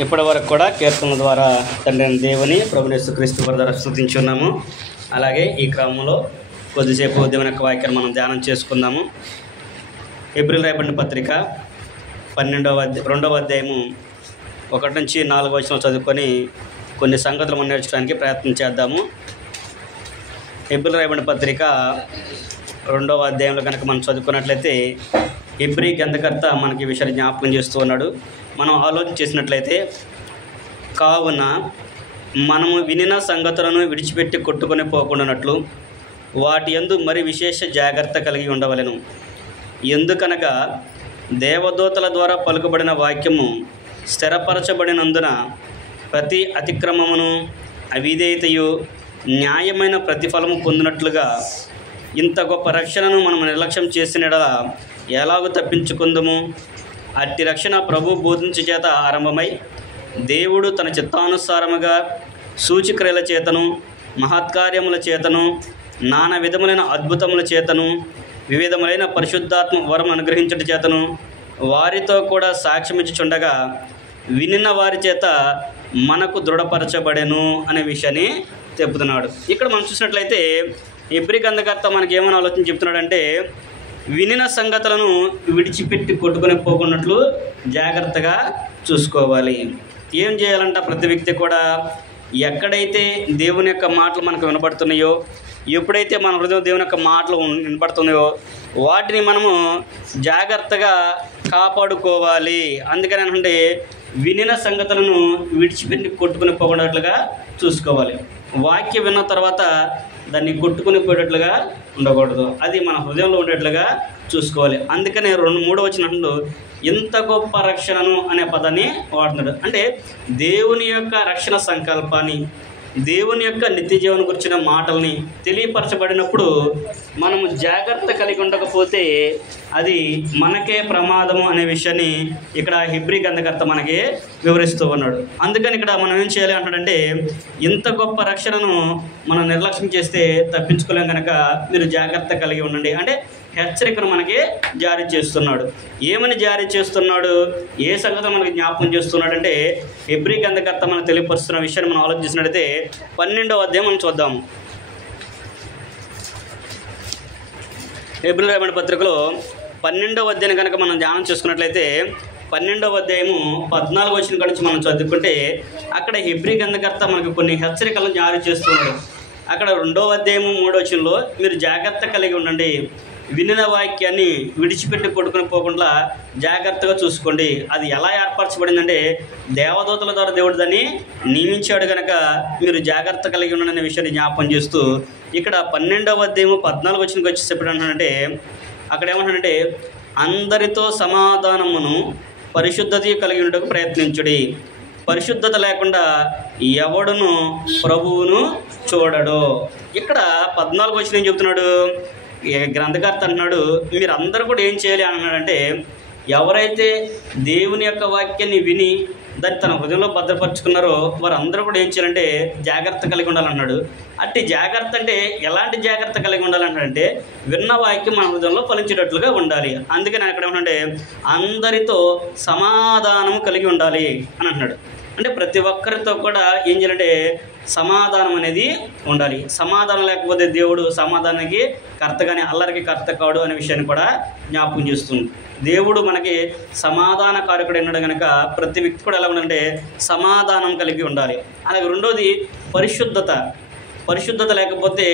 ఇప్పటి వరకు కూడా కీర్తనల ద్వారా తండ్రి దేవుని ప్రభువైన యేసుక్రీస్తు ద్వారా స్తుతించున్నాము. అలాగే ఈ క్రమంలో కొద్దిసేపు దేవుని యొక్క వాక్యాన్ని మనం ధ్యానం చేసుకుందాము. ఏప్రిల్ రాయబడిన పత్రిక 2వ అధ్యాయము 1 నుంచి 4 వచనాలు చదువుకొని కొన్ని సంగతులు మనం నేర్చుకోవడానికి ప్రయత్నం చేద్దాము. ఏప్రిల్ రాయబడిన పత్రిక 2వ అధ్యాయంలో కనుక మనం చదువుకున్నట్లయితే హెబ్రీ గ్రంథకర్త మనకి విషయాన్ని జ్ఞాపకం చేస్తూ ఉన్నాడు. మనం ఆలోచన చేసినట్లయితే, కావున మనము వినిన సంగతులను విడిచిపెట్టి కొట్టుకొని పోకుండానట్లు వాటి యందు మరి విశేష జాగ్రత్త కలిగి ఉండవలెను. ఎందుకనగా దేవదూతల ద్వారా పలుకబడిన వాక్యము స్థిరపరచబడినందున ప్రతి అతిక్రమమును అవిధేయతయు న్యాయమైన ప్రతిఫలము పొందినట్లుగా ఇంత గొప్ప రక్షణను మనం నిర్లక్ష్యం చేసిన యెడల ఎలాగూ తప్పించుకుందుము? అట్టి రక్షణ ప్రభు బోధించు చేత ఆరంభమై దేవుడు తన చిత్తానుసారముగా సూచక్రియల చేతను మహత్కార్యముల చేతను నానా విధములైన అద్భుతముల చేతను వివిధములైన పరిశుద్ధాత్మ వరం అనుగ్రహించుట చేతను వారితో కూడా సాక్ష్యమిచ్చుచుండగా వినిన వారి చేత మనకు దృఢపరచబడెను అనే విషయాన్ని చెబుతున్నాడు. ఇక్కడ మనం చూసినట్లయితే హెబ్రీ గ్రంథకర్త మనకి ఏమని ఆలోచన చెప్తున్నాడంటే, వినిన సంగతులను విడిచిపెట్టి కొట్టుకొని పోకున్నట్లు జాగ్రత్తగా చూసుకోవాలి. ఏం చేయాలంట? ప్రతి వ్యక్తి కూడా ఎక్కడైతే దేవుని యొక్క మాటలు మనకు వినపడుతున్నాయో, ఎప్పుడైతే మన హృదయం దేవుని యొక్క మాటలు వినపడుతున్నాయో వాటిని మనము జాగ్రత్తగా కాపాడుకోవాలి. అందుకని అంటే వినిన సంగతులను విడిచిపెట్టి కొట్టుకుని పోకున్నట్లుగా చూసుకోవాలి. వాక్యం విన్న తర్వాత దాన్ని కొట్టుకుని పోయేటట్లుగా ఉండకూడదు, అది మన హృదయంలో ఉండేట్లుగా చూసుకోవాలి. అందుకనే 3వ వచనంలో ఇంత గొప్ప రక్షణను అనే పదాన్ని వాడుతున్నాడు. అంటే దేవుని యొక్క రక్షణ సంకల్పాన్ని, దేవుని యొక్క నిత్య జీవనం గురించిన మాటల్ని తెలియపరచబడినప్పుడు మనము జాగ్రత్త కలిగి ఉండకపోతే అది మనకే ప్రమాదము అనే విషయాన్ని ఇక్కడ హెబ్రీ గ్రంథకర్త మనకి వివరిస్తూ ఉన్నాడు. అందుకని ఇక్కడ మనం ఏం చేయాలి అంటాడంటే, ఇంత గొప్ప రక్షణను మనం నిర్లక్ష్యం చేస్తే తప్పించుకోలేం కనుక మీరు జాగ్రత్త కలిగి ఉండండి అంటే హెచ్చరికను మనకి జారీ చేస్తున్నాడు. ఏమని జారీ చేస్తున్నాడు? ఏ సంగతి మనకి జ్ఞాపకం చేస్తున్నాడు అంటే, హెబ్రీ గ్రంథకర్త మనకు తెలియపరుస్తున్న విషయాన్ని మనం ఆలోచించినట్లయితే 12వ అధ్యాయం మనం చూద్దాం. ఏప్రిల్ రాయబడిన పత్రికలో 12వ అధ్యాయం కనుక మనం ధ్యానం చేసుకున్నట్లయితే 12వ అధ్యాయము 14 వచనం గురించి మనం చదువుకుంటే అక్కడ హెబ్రీ గ్రంథకర్త మనకు కొన్ని హెచ్చరికలను జారీ చేస్తున్నాడు. అక్కడ 2వ అధ్యాయము 3వ వచనంలో మీరు జాగ్రత్త కలిగి ఉండండి, వినిన వాక్యాన్ని విడిచిపెట్టి కొట్టుకుని పోకుండా జాగ్రత్తగా చూసుకోండి. అది ఎలా ఏర్పరచబడిందంటే దేవదూతల ద్వారా దేవుడు దాన్ని నియమించాడు కనుక మీరు జాగ్రత్త కలిగి ఉండండి అనే విషయాన్ని జ్ఞాపకం చేస్తూ ఇక్కడ 12వ అధ్యాయము 14 వచనంకి వచ్చేటప్పుడు ఏంటంటే, అక్కడ ఏమంటాడంటే, అందరితో సమాధానమును పరిశుద్ధత కలిగి ఉండటకు ప్రయత్నించుడి. పరిశుద్ధత లేకుండా ఎవడును ప్రభువును చూడడు. ఇక్కడ 14 వచనం ఏం చెబుతున్నాడు? గ్రంథకర్త అంటున్నాడు, మీరు అందరూ కూడా ఏం చేయాలి అన్నాడంటే, ఎవరైతే దేవుని యొక్క వాక్యాన్ని విని దాన్ని తన హృదయంలో భద్రపరుచుకున్నారో వారందరూ కూడా ఏం చేయాలంటే జాగ్రత్త కలిగి ఉండాలన్నాడు. అట్టి జాగ్రత్త అంటే ఎలాంటి జాగ్రత్త కలిగి ఉండాలంటే విన్న వాక్యం మన హృదయంలో ఫలించేటట్లుగా ఉండాలి. అందుకని అక్కడ ఏమంటే అందరితో సమాధానం కలిగి ఉండాలి అని అంటున్నాడు. అంటే ప్రతి ఒక్కరితో కూడా ఏం చేయాలంటే సమాధానం అనేది ఉండాలి. సమాధానం లేకపోతే దేవుడు సమాధానానికి కర్త కానీ అల్లరికి కర్త కాడు అనే విషయాన్ని కూడా జ్ఞాపకం చేస్తుంది. దేవుడు మనకి సమాధాన కారకుడు అన్నాడు కనుక ప్రతి వ్యక్తి కూడా ఎలా ఉండాలంటే సమాధానం కలిగి ఉండాలి. అలాగే 2వది పరిశుద్ధత లేకపోతే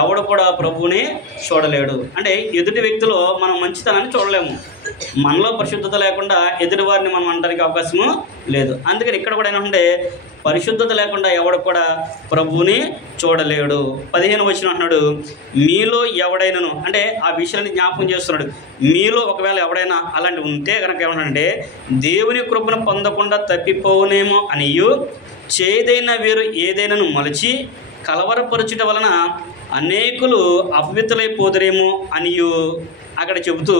ఎవడు కూడా ప్రభువుని చూడలేడు. అంటే ఎదుటి వ్యక్తిలో మనం మంచితనాన్ని చూడలేము. మనలో పరిశుద్ధత లేకుండా ఎదుటి వారిని మనం అనడానికి అవకాశము లేదు. అందుకని ఇక్కడ కూడా ఏంటంటే పరిశుద్ధత లేకుండా ఎవడు కూడా ప్రభువుని చూడలేడు. 15వ వచనం అంటున్నాడు, మీలో ఎవడైనాను అంటే ఆ విషయాన్ని జ్ఞాపకం చేస్తున్నాడు. మీలో ఒకవేళ ఎవడైనా అలాంటి ఉంటే కనుక ఏమంటాడంటే దేవుని కృపను పొందకుండా తప్పిపోవునేమో అనియు చేదైన వీరు ఏదైనాను మలచి కలవరపరచుట వలన అనేకులు అపవిత్రులైపోదురేమో అనియు అక్కడ చెబుతూ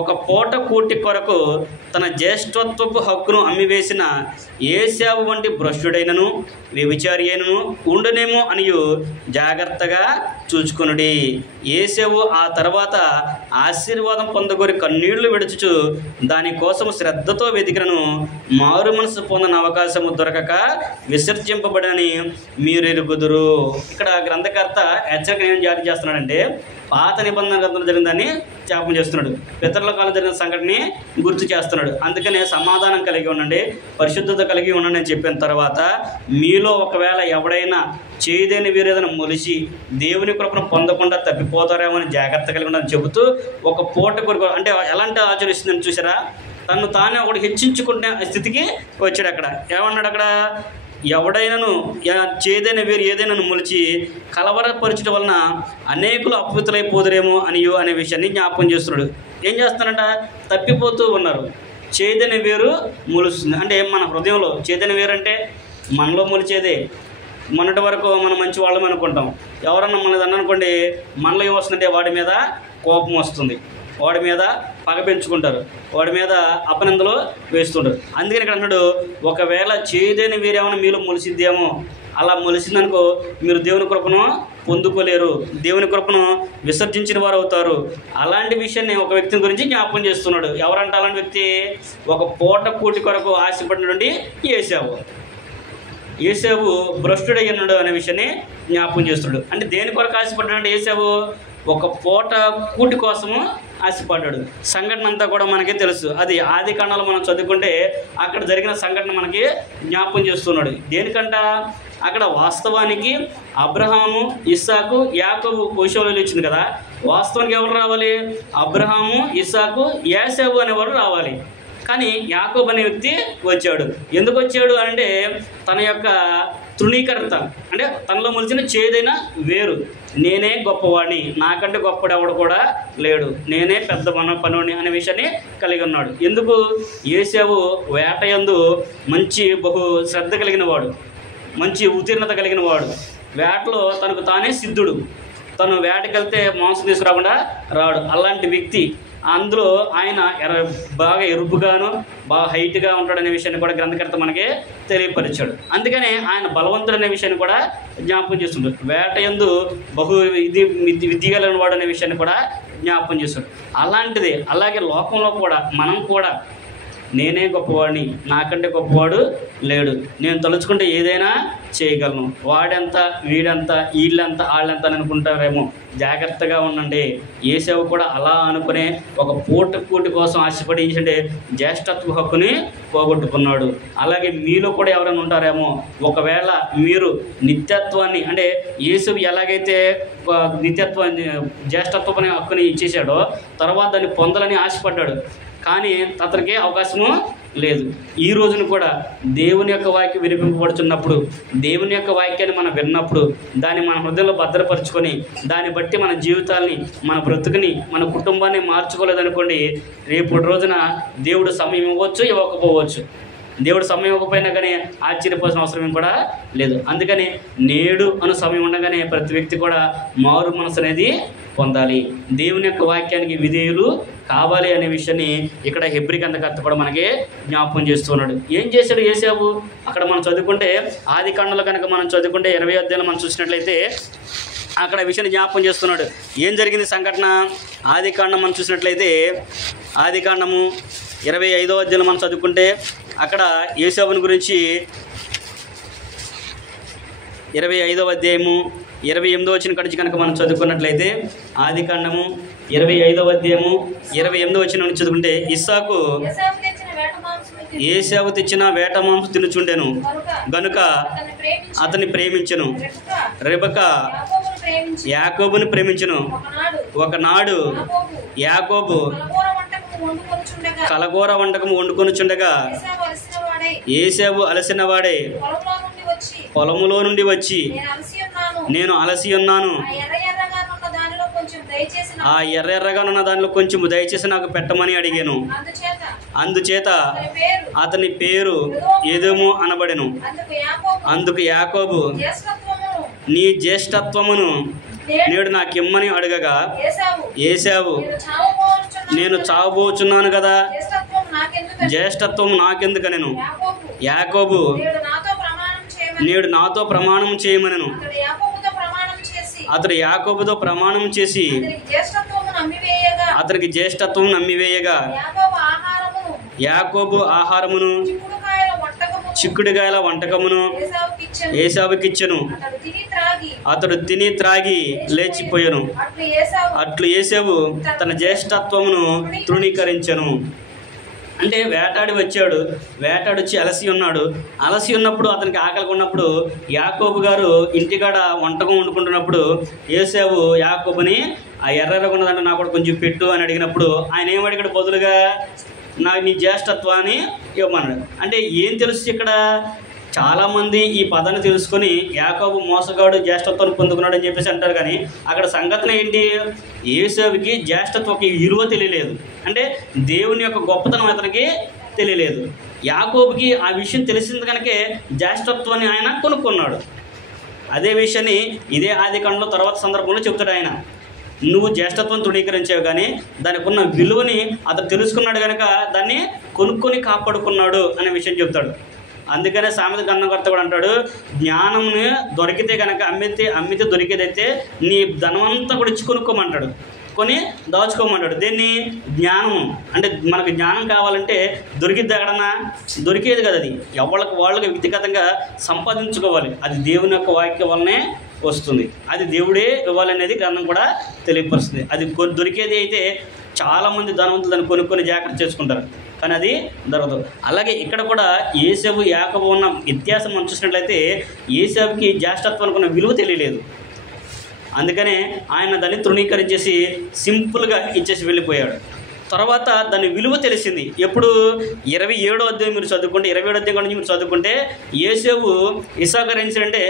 ఒక పూట కూటి కొరకు తన జ్యేష్ఠత్వపు హక్కును అమ్మివేసిన ఏశావు వంటి భ్రష్టుడైనను వ్యభిచారి అయినను ఉండునేమో అనియు జాగ్రత్తగా చూచుకొనుడి. ఏసేవు ఆ తర్వాత ఆశీర్వాదం పొందగోరి కన్నీళ్లు విడుచుచు దానికోసం శ్రద్ధతో వెతికినను మారు మనసు పొందని అవకాశము దొరకక విసర్జింపబడని మీరు ఎరుగుదురు. ఇక్కడ గ్రంథకర్త హెచ్చరిక ఏం జారీ చేస్తున్నాడంటే, పాత నిబంధన గ్రంథంలో జరిగిందని జ్ఞాపకం చేస్తున్నాడు. పితరుల కాలం జరిగిన సంఘటనని గుర్తు చేస్తున్నాడు. అందుకనే సమాధానం కలిగి ఉండండి, పరిశుద్ధత కలిగి ఉండండి అని చెప్పిన తర్వాత, మీలో ఒకవేళ ఎవడైనా చేయదేని వీరు ఏదైనా మొలిచి దేవుని కృపను పొందకుండా తప్పిపోతారేమో అని జాగ్రత్త కలిగి ఉండాలని చెబుతూ ఒక పూట కొరకు, అంటే ఎలాంటి ఆచరిస్తుందని చూసారా, తను తానే ఒకటి హెచ్చించుకునే స్థితికి వచ్చాడు. అక్కడ ఏమన్నాడు, అక్కడ ఎవడైనాను చేదైన వీరు ఏదైనా మొలిచి కలవరపరచడం వలన అనేకులు అపవిత్రులైపోదురేమో అనే విషయాన్ని జ్ఞాపకం చేస్తున్నాడు. ఏం చేస్తానంట, తప్పిపోతూ ఉన్నారు. చేదైన వేరు మొలుస్తుంది అంటే మన హృదయంలో చేదైన వేరు అంటే మనలో మొలిచేదే. మొన్నటి వరకు మనం మంచి వాళ్ళం అనుకుంటాం. ఎవరన్నా మనది అనుకోండి, మనలో ఏం వస్తుందంటే వాడి మీద కోపం వస్తుంది, వాడి మీద పగ పెంచుకుంటారు, వాడి మీద అపనిందలు వేస్తుంటారు. అందుకని ఇక్కడ అన్నాడు, ఒకవేళ చేదైన వీరేమైనా మీలో మొలిసిద్దేమో, అలా మొలిసిందనుకో మీరు దేవుని కృపను పొందుకోలేరు, దేవుని కృపను విసర్జించిన వారు అవుతారు. అలాంటి విషయాన్ని ఒక వ్యక్తిని గురించి జ్ఞాపకం చేస్తున్నాడు. ఎవరంటే అలాంటి వ్యక్తి, ఒక పూట కూటి కొరకు ఆశపడినటువంటి ఏసేవు భ్రష్టుడయ్యన్నాడు అనే విషయాన్ని జ్ఞాపకం చేస్తున్నాడు. అంటే దేని కొరకు ఆశపడ్డాడు ఏసేవు, ఒక పూట కూటి కోసము ఆశపడ్డాడు. సంఘటన అంతా కూడా మనకి తెలుసు. అది ఆది కాండాలు మనం చదువుకుంటే అక్కడ జరిగిన సంఘటన మనకి జ్ఞాపకం చేస్తున్నాడు. దేనికంట, అక్కడ వాస్తవానికి అబ్రహాము, ఇస్సాకు, యాకోబు భవిష్యత్తులో ఇచ్చింది కదా. వాస్తవానికి ఎవరు రావాలి, అబ్రహాము, ఇస్సాకు, యాసేవు అనేవారు రావాలి. కానీ యాకోబు అనే వ్యక్తి వచ్చాడు. ఎందుకు వచ్చాడు అంటే, తన యొక్క తృణీకరత, అంటే తనలో మొలిచిన చేదైన వేరు, నేనే గొప్పవాడిని, నాకంటే గొప్పవాడు ఎవడు కూడా లేడు, నేనే పెద్ద పనుని అనే విషయాన్ని కలిగి ఉన్నాడు. ఎందుకు, ఏసేవు వేటయందు మంచి బహు శ్రద్ధ కలిగిన వాడు, మంచి ఉత్తీర్ణత కలిగిన వాడు, వేటలో తనకు తానే సిద్ధుడు, తను వేటకెళ్తే మాంసం తీసుకురాకుండా రాడు. అలాంటి వ్యక్తి. అందులో ఆయన బాగా ఎరుపుగాను బాగా హైట్గా ఉంటాడనే విషయాన్ని కూడా గ్రంథకర్త మనకి తెలియపరిచాడు. అందుకనే ఆయన బలవంతుడు అనే విషయాన్ని కూడా జ్ఞాపకం చేస్తుంటాడు. వేటయందు బహు విద్య కలిగిన వాడు అనే విషయాన్ని కూడా జ్ఞాపకం చేస్తాడు. అలాంటిది అలాగే లోకంలో కూడా మనం కూడా నేనే గొప్పవాడిని, నాకంటే గొప్పవాడు లేడు, నేను తలుచుకుంటే ఏదైనా చేయగలను, వాడెంత వీడెంత వీళ్ళంత వాళ్ళెంత అని అనుకుంటారేమో, జాగ్రత్తగా ఉండండి. ఏసేవు కూడా అలా అనుకునే ఒక పూటి కోసం ఆశపడి ఏంటంటే జ్యేష్ఠత్వ హక్కుని పోగొట్టుకున్నాడు. అలాగే మీలో కూడా ఎవరైనా ఉంటారేమో, ఒకవేళ మీరు నిత్యత్వాన్ని, అంటే ఏసేవు ఎలాగైతే నిత్యత్వాన్ని జ్యేష్ఠత్వపు హక్కుని ఇచ్చేసాడో తర్వాత దాన్ని పొందాలని ఆశపడ్డాడు, కానీ అతనికి అవకాశము లేదు. ఈ రోజున కూడా దేవుని యొక్క వాక్యం వినిపింపబడుతున్నప్పుడు, దేవుని యొక్క వాక్యాన్ని మనం విన్నప్పుడు దాన్ని మన హృదయంలో భద్రపరుచుకొని దాన్ని బట్టి మన జీవితాల్ని, మన బ్రతుకుని, మన కుటుంబాన్ని మార్చుకోలేదనుకోండి, రేపు రోజున దేవుడు సమయం ఇవ్వచ్చు, ఇవ్వకపోవచ్చు. దేవుడు సమయం ఇవ్వకపోయినా కానీ ఆశ్చర్యపోవాల్సిన అవసరం కూడా లేదు. అందుకని నేడు అను సమయం ఉండగానే ప్రతి వ్యక్తి కూడా మారు మనసు అనేది పొందాలి, దేవుని యొక్క వాక్యానికి విధేయులు కావాలి అనే విషయాన్ని ఇక్కడ హెబ్రీ గ్రంథకర్త కూడా మనకి జ్ఞాపకం చేస్తున్నాడు. ఏం చేశాడు ఏసేవు, అక్కడ మనం చదువుకుంటే ఆది కాండంలో కనుక మనం చదువుకుంటే 20వ అధ్యాయంలో మనం చూసినట్లయితే అక్కడ విషయాన్ని జ్ఞాపకం చేస్తున్నాడు. ఏం జరిగింది సంఘటన, ఆది కాండం మనం చూసినట్లయితే ఆది కాండము 25వ అధ్యాయంలో మనం చదువుకుంటే అక్కడ ఏసేవుని గురించి 25వ అధ్యాయము 28వ వచనం నుంచి కనుక మనం చదువుకున్నట్లయితే ఆది కాండము 25వ అధ్యాయము 28వ వచనం నుంచి చదువుకుంటే, ఇస్సాకు ఏసావు తెచ్చిన వేట మాంసం తినుచుండెను గనుక అతన్ని ప్రేమించెను. రెబెకా యాకోబుని ప్రేమించెను. ఒకనాడు యాకోబు కలగూర వంటకము వండుకొనుచుండగా ఏసావు అలసిన వాడే పొలములో నుండి వచ్చి, నేను అలసి ఉన్నాను, ఆ ఎర్రగా ఉన్న దానిలో కొంచెం దయచేసి నాకు పెట్టమని అడిగాను. అందుచేత అతని పేరు ఎదోము అనబడెను. అందుకు యాకోబు, నీ జ్యేష్ఠత్వమును నేడు నాకిమ్మని అడగగా ఏసావు, నేను చావబోచున్నాను కదా, జ్యేష్ఠత్వం నాకెందుకనెను. యాకోబు, నేడు నాతో ప్రమాణం చేయమనెను. అతడు యాకోబుతో ప్రమాణం చేసి అతనికి జ్యేష్ఠత్వం నమ్మివేయగా యాకోబు ఆహారమును చిక్కుడుగాయల వంటకమును ఏసావుకిచ్చెను. అతడు తిని త్రాగి లేచిపోయెను. అట్లు ఏసావు తన జ్యేష్ఠత్వమును తృణీకరించెను. అంటే వేటాడి వచ్చాడు, వేటాడి వచ్చి అలసి ఉన్నాడు. అలసి ఉన్నప్పుడు అతనికి ఆకలిగా ఉన్నప్పుడు యాకోబు గారు ఇంటికాడ వంటకం వండుకుంటున్నప్పుడు ఏసావు యాకోబుని ఆ ఎర్రగా ఉన్నదంటే నాకు కూడా కొంచెం పెట్టు అని అడిగినప్పుడు ఆయన ఏమడిగాడు? బదులుగా నాకు నీ జ్యేష్ఠత్వాన్ని ఇవ్వమన్నాడు. అంటే ఏం తెలుసు ఇక్కడ? చాలామంది ఈ పదాన్ని తెలుసుకొని యాకోబు మోసగాడు జ్యేష్ఠత్వాన్ని పొందుకున్నాడు అని చెప్పేసి అంటారు. కానీ అక్కడ సంగతి ఏంటి? ఏసావుకి జ్యేష్ఠత్వకి విలువ తెలియలేదు. అంటే దేవుని యొక్క గొప్పతనం అతనికి తెలియలేదు. యాకోబుకి ఆ విషయం తెలిసింది కనుకే జ్యేష్ఠత్వాన్ని ఆయన కొనుక్కున్నాడు. అదే విషయాన్ని ఇదే ఆదికాండంలో తర్వాత సందర్భంలో చెబుతాడు ఆయన. నువ్వు జ్యేష్ఠత్వం తృణీకరించావు, కానీ దానికి ఉన్న విలువని అతను తెలుసుకున్నాడు కనుక దాన్ని కొనుక్కొని కాపాడుకున్నాడు అనే విషయం చెప్తాడు. అందుకనే సామెత గ్రంథకర్త కూడా అంటాడు, జ్ఞానముని దొరికితే కనుక అమ్మితే దొరికేదైతే నీ ధనమంతా కూడా ఇచ్చి కొనుక్కోమంటాడు, కొని దాచుకోమంటాడు. దీన్ని జ్ఞానము అంటే మనకు జ్ఞానం కావాలంటే దొరికిద్ది ఎక్కడన్నా? దొరికేది కదా. అది ఎవరికి వాళ్ళకి వ్యక్తిగతంగా సంపాదించుకోవాలి. అది దేవుని యొక్క వాక్యం వల్లనే వస్తుంది. అది దేవుడే ఇవ్వాలనేది గ్రంథం కూడా తెలియపరుస్తుంది. అది దొరికేది అయితే చాలామంది ధనవంతులు దాన్ని కొనుక్కొని జాగ్రత్త చేసుకుంటారు, కానీ అది దొరకదు. అలాగే ఇక్కడ కూడా ఏసావు యాకోబు ఉన్న వ్యత్యాసం మనం చూసినట్లయితే ఏసావుకి జ్యేష్ఠత్వానికి ఉన్న విలువ తెలియలేదు. అందుకనే ఆయన దాన్ని తృణీకరించేసి సింపుల్గా ఇచ్చేసి వెళ్ళిపోయాడు. తర్వాత దాని విలువ తెలిసింది ఎప్పుడు? 27వ అధ్యాయం మీరు చదువుకుంటే, 27వ అధ్యాయం నుంచి మీరు చదువుకుంటే ఏసావు ఇస్సాకు అంటే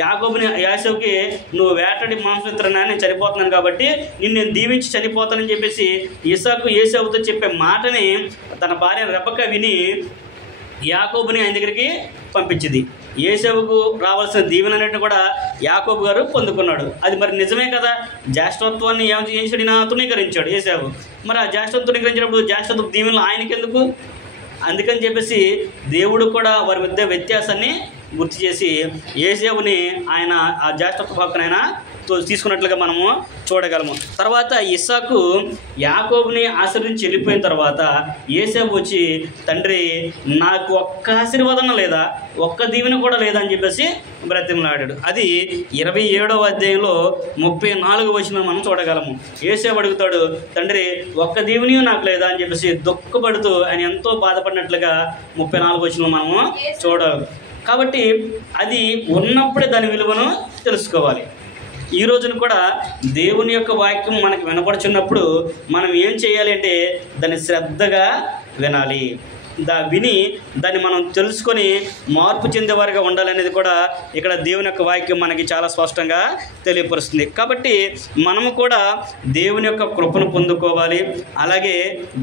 యాకోబుకి నువ్వు వేటాడి మాంసమిత్రనా, నేను చనిపోతున్నాను కాబట్టి నేను దీవించి చనిపోతానని చెప్పేసి ఇస్సాకు ఏసావుతో చెప్పే మాటని తన భార్య రెబెక్క విని యాకోబుని ఆయన దగ్గరికి పంపించింది. ఏసావుకు రావాల్సిన దీవెన అన్నిటిని కూడా యాకోబు గారు పొందుకున్నాడు. అది మరి నిజమే కదా. జ్యేష్ఠత్వాన్ని ఏం చేశాడు? తృణీకరించాడు ఏసావు. మరి ఆ జ్యేష్ఠత్వం తృణీకరించినప్పుడు జ్యేష్ఠత్వ దీవెనలు ఆయనకెందుకు? అందుకని చెప్పేసి దేవుడు కూడా వారి మధ్య వ్యత్యాసాన్ని గుర్తు చేసి ఏసావుని ఆయన ఆ జ్యేష్ఠత్వ హక్కునైనా తీసుకున్నట్లుగా మనము చూడగలము. తర్వాత ఇస్సాకు యాకోబుని ఆశీర్వదించి వెళ్ళిపోయిన తర్వాత ఏసావు వచ్చి, తండ్రి నాకు ఒక్క ఆశీర్వాదం లేదా, ఒక్క దీవెన కూడా లేదా అని చెప్పేసి బ్రతిమలాడాడు. అది 27వ అధ్యాయంలో 34వ వచనం మనం చూడగలము. ఏసావు అడుగుతాడు, తండ్రి ఒక్క దీవెని నాకు లేదా అని చెప్పేసి దుఃఖపడుతూ ఆయన ఎంతో బాధపడినట్లుగా 34వ వచనం మనము చూడాలి. కాబట్టి అది ఉన్నప్పుడే దాని విలువను తెలుసుకోవాలి. ఈ రోజున కూడా దేవుని యొక్క వాక్యం మనకు వినపడుచున్నప్పుడు మనం ఏం చేయాలి అంటే దాన్ని శ్రద్ధగా వినాలి. విని దాన్ని మనం తెలుసుకొని మార్పు చెందేవారిగా ఉండాలనేది కూడా ఇక్కడ దేవుని యొక్క వాక్యం మనకి చాలా స్పష్టంగా తెలియపరుస్తుంది. కాబట్టి మనము కూడా దేవుని యొక్క కృపను పొందుకోవాలి. అలాగే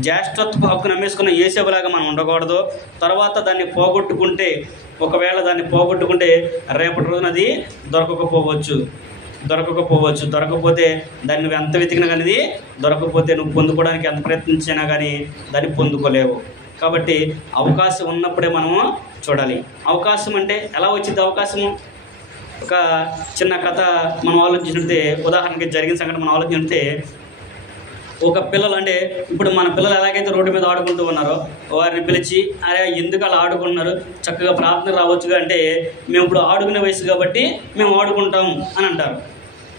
జ్యేష్ఠత్వ హక్కును నమ్మేసుకున్న ఏసేవులాగా మనం ఉండకూడదు. తర్వాత దాన్ని పోగొట్టుకుంటే, ఒకవేళ దాన్ని పోగొట్టుకుంటే రేపటి రోజున అది దొరకకపోతే దాన్ని నువ్వు ఎంత వెతికినా కానీ దొరకకపోతే నువ్వు పొందుకోవడానికి ఎంత ప్రయత్నించినా కానీ దాన్ని పొందుకోలేవు. కాబట్టి అవకాశం ఉన్నప్పుడే మనము చూడాలి. అవకాశం అంటే ఎలా వచ్చింది అవకాశము? ఒక చిన్న కథ మనం ఆలోచించినట్టే, ఉదాహరణకి జరిగిన సంఘటన మనం ఆలోచించితే, ఒక పిల్లలు అంటే ఇప్పుడు మన పిల్లలు ఎలాగైతే రోడ్డు మీద ఆడుకుంటూ ఉన్నారో వారిని పిలిచి, అరే ఎందుకు అలా ఆడుకుంటున్నారు, చక్కగా ప్రార్థన రావచ్చుగా అంటే, మేము ఇప్పుడు ఆడుకునే వయసు కాబట్టి మేము ఆడుకుంటాం అని అంటారు.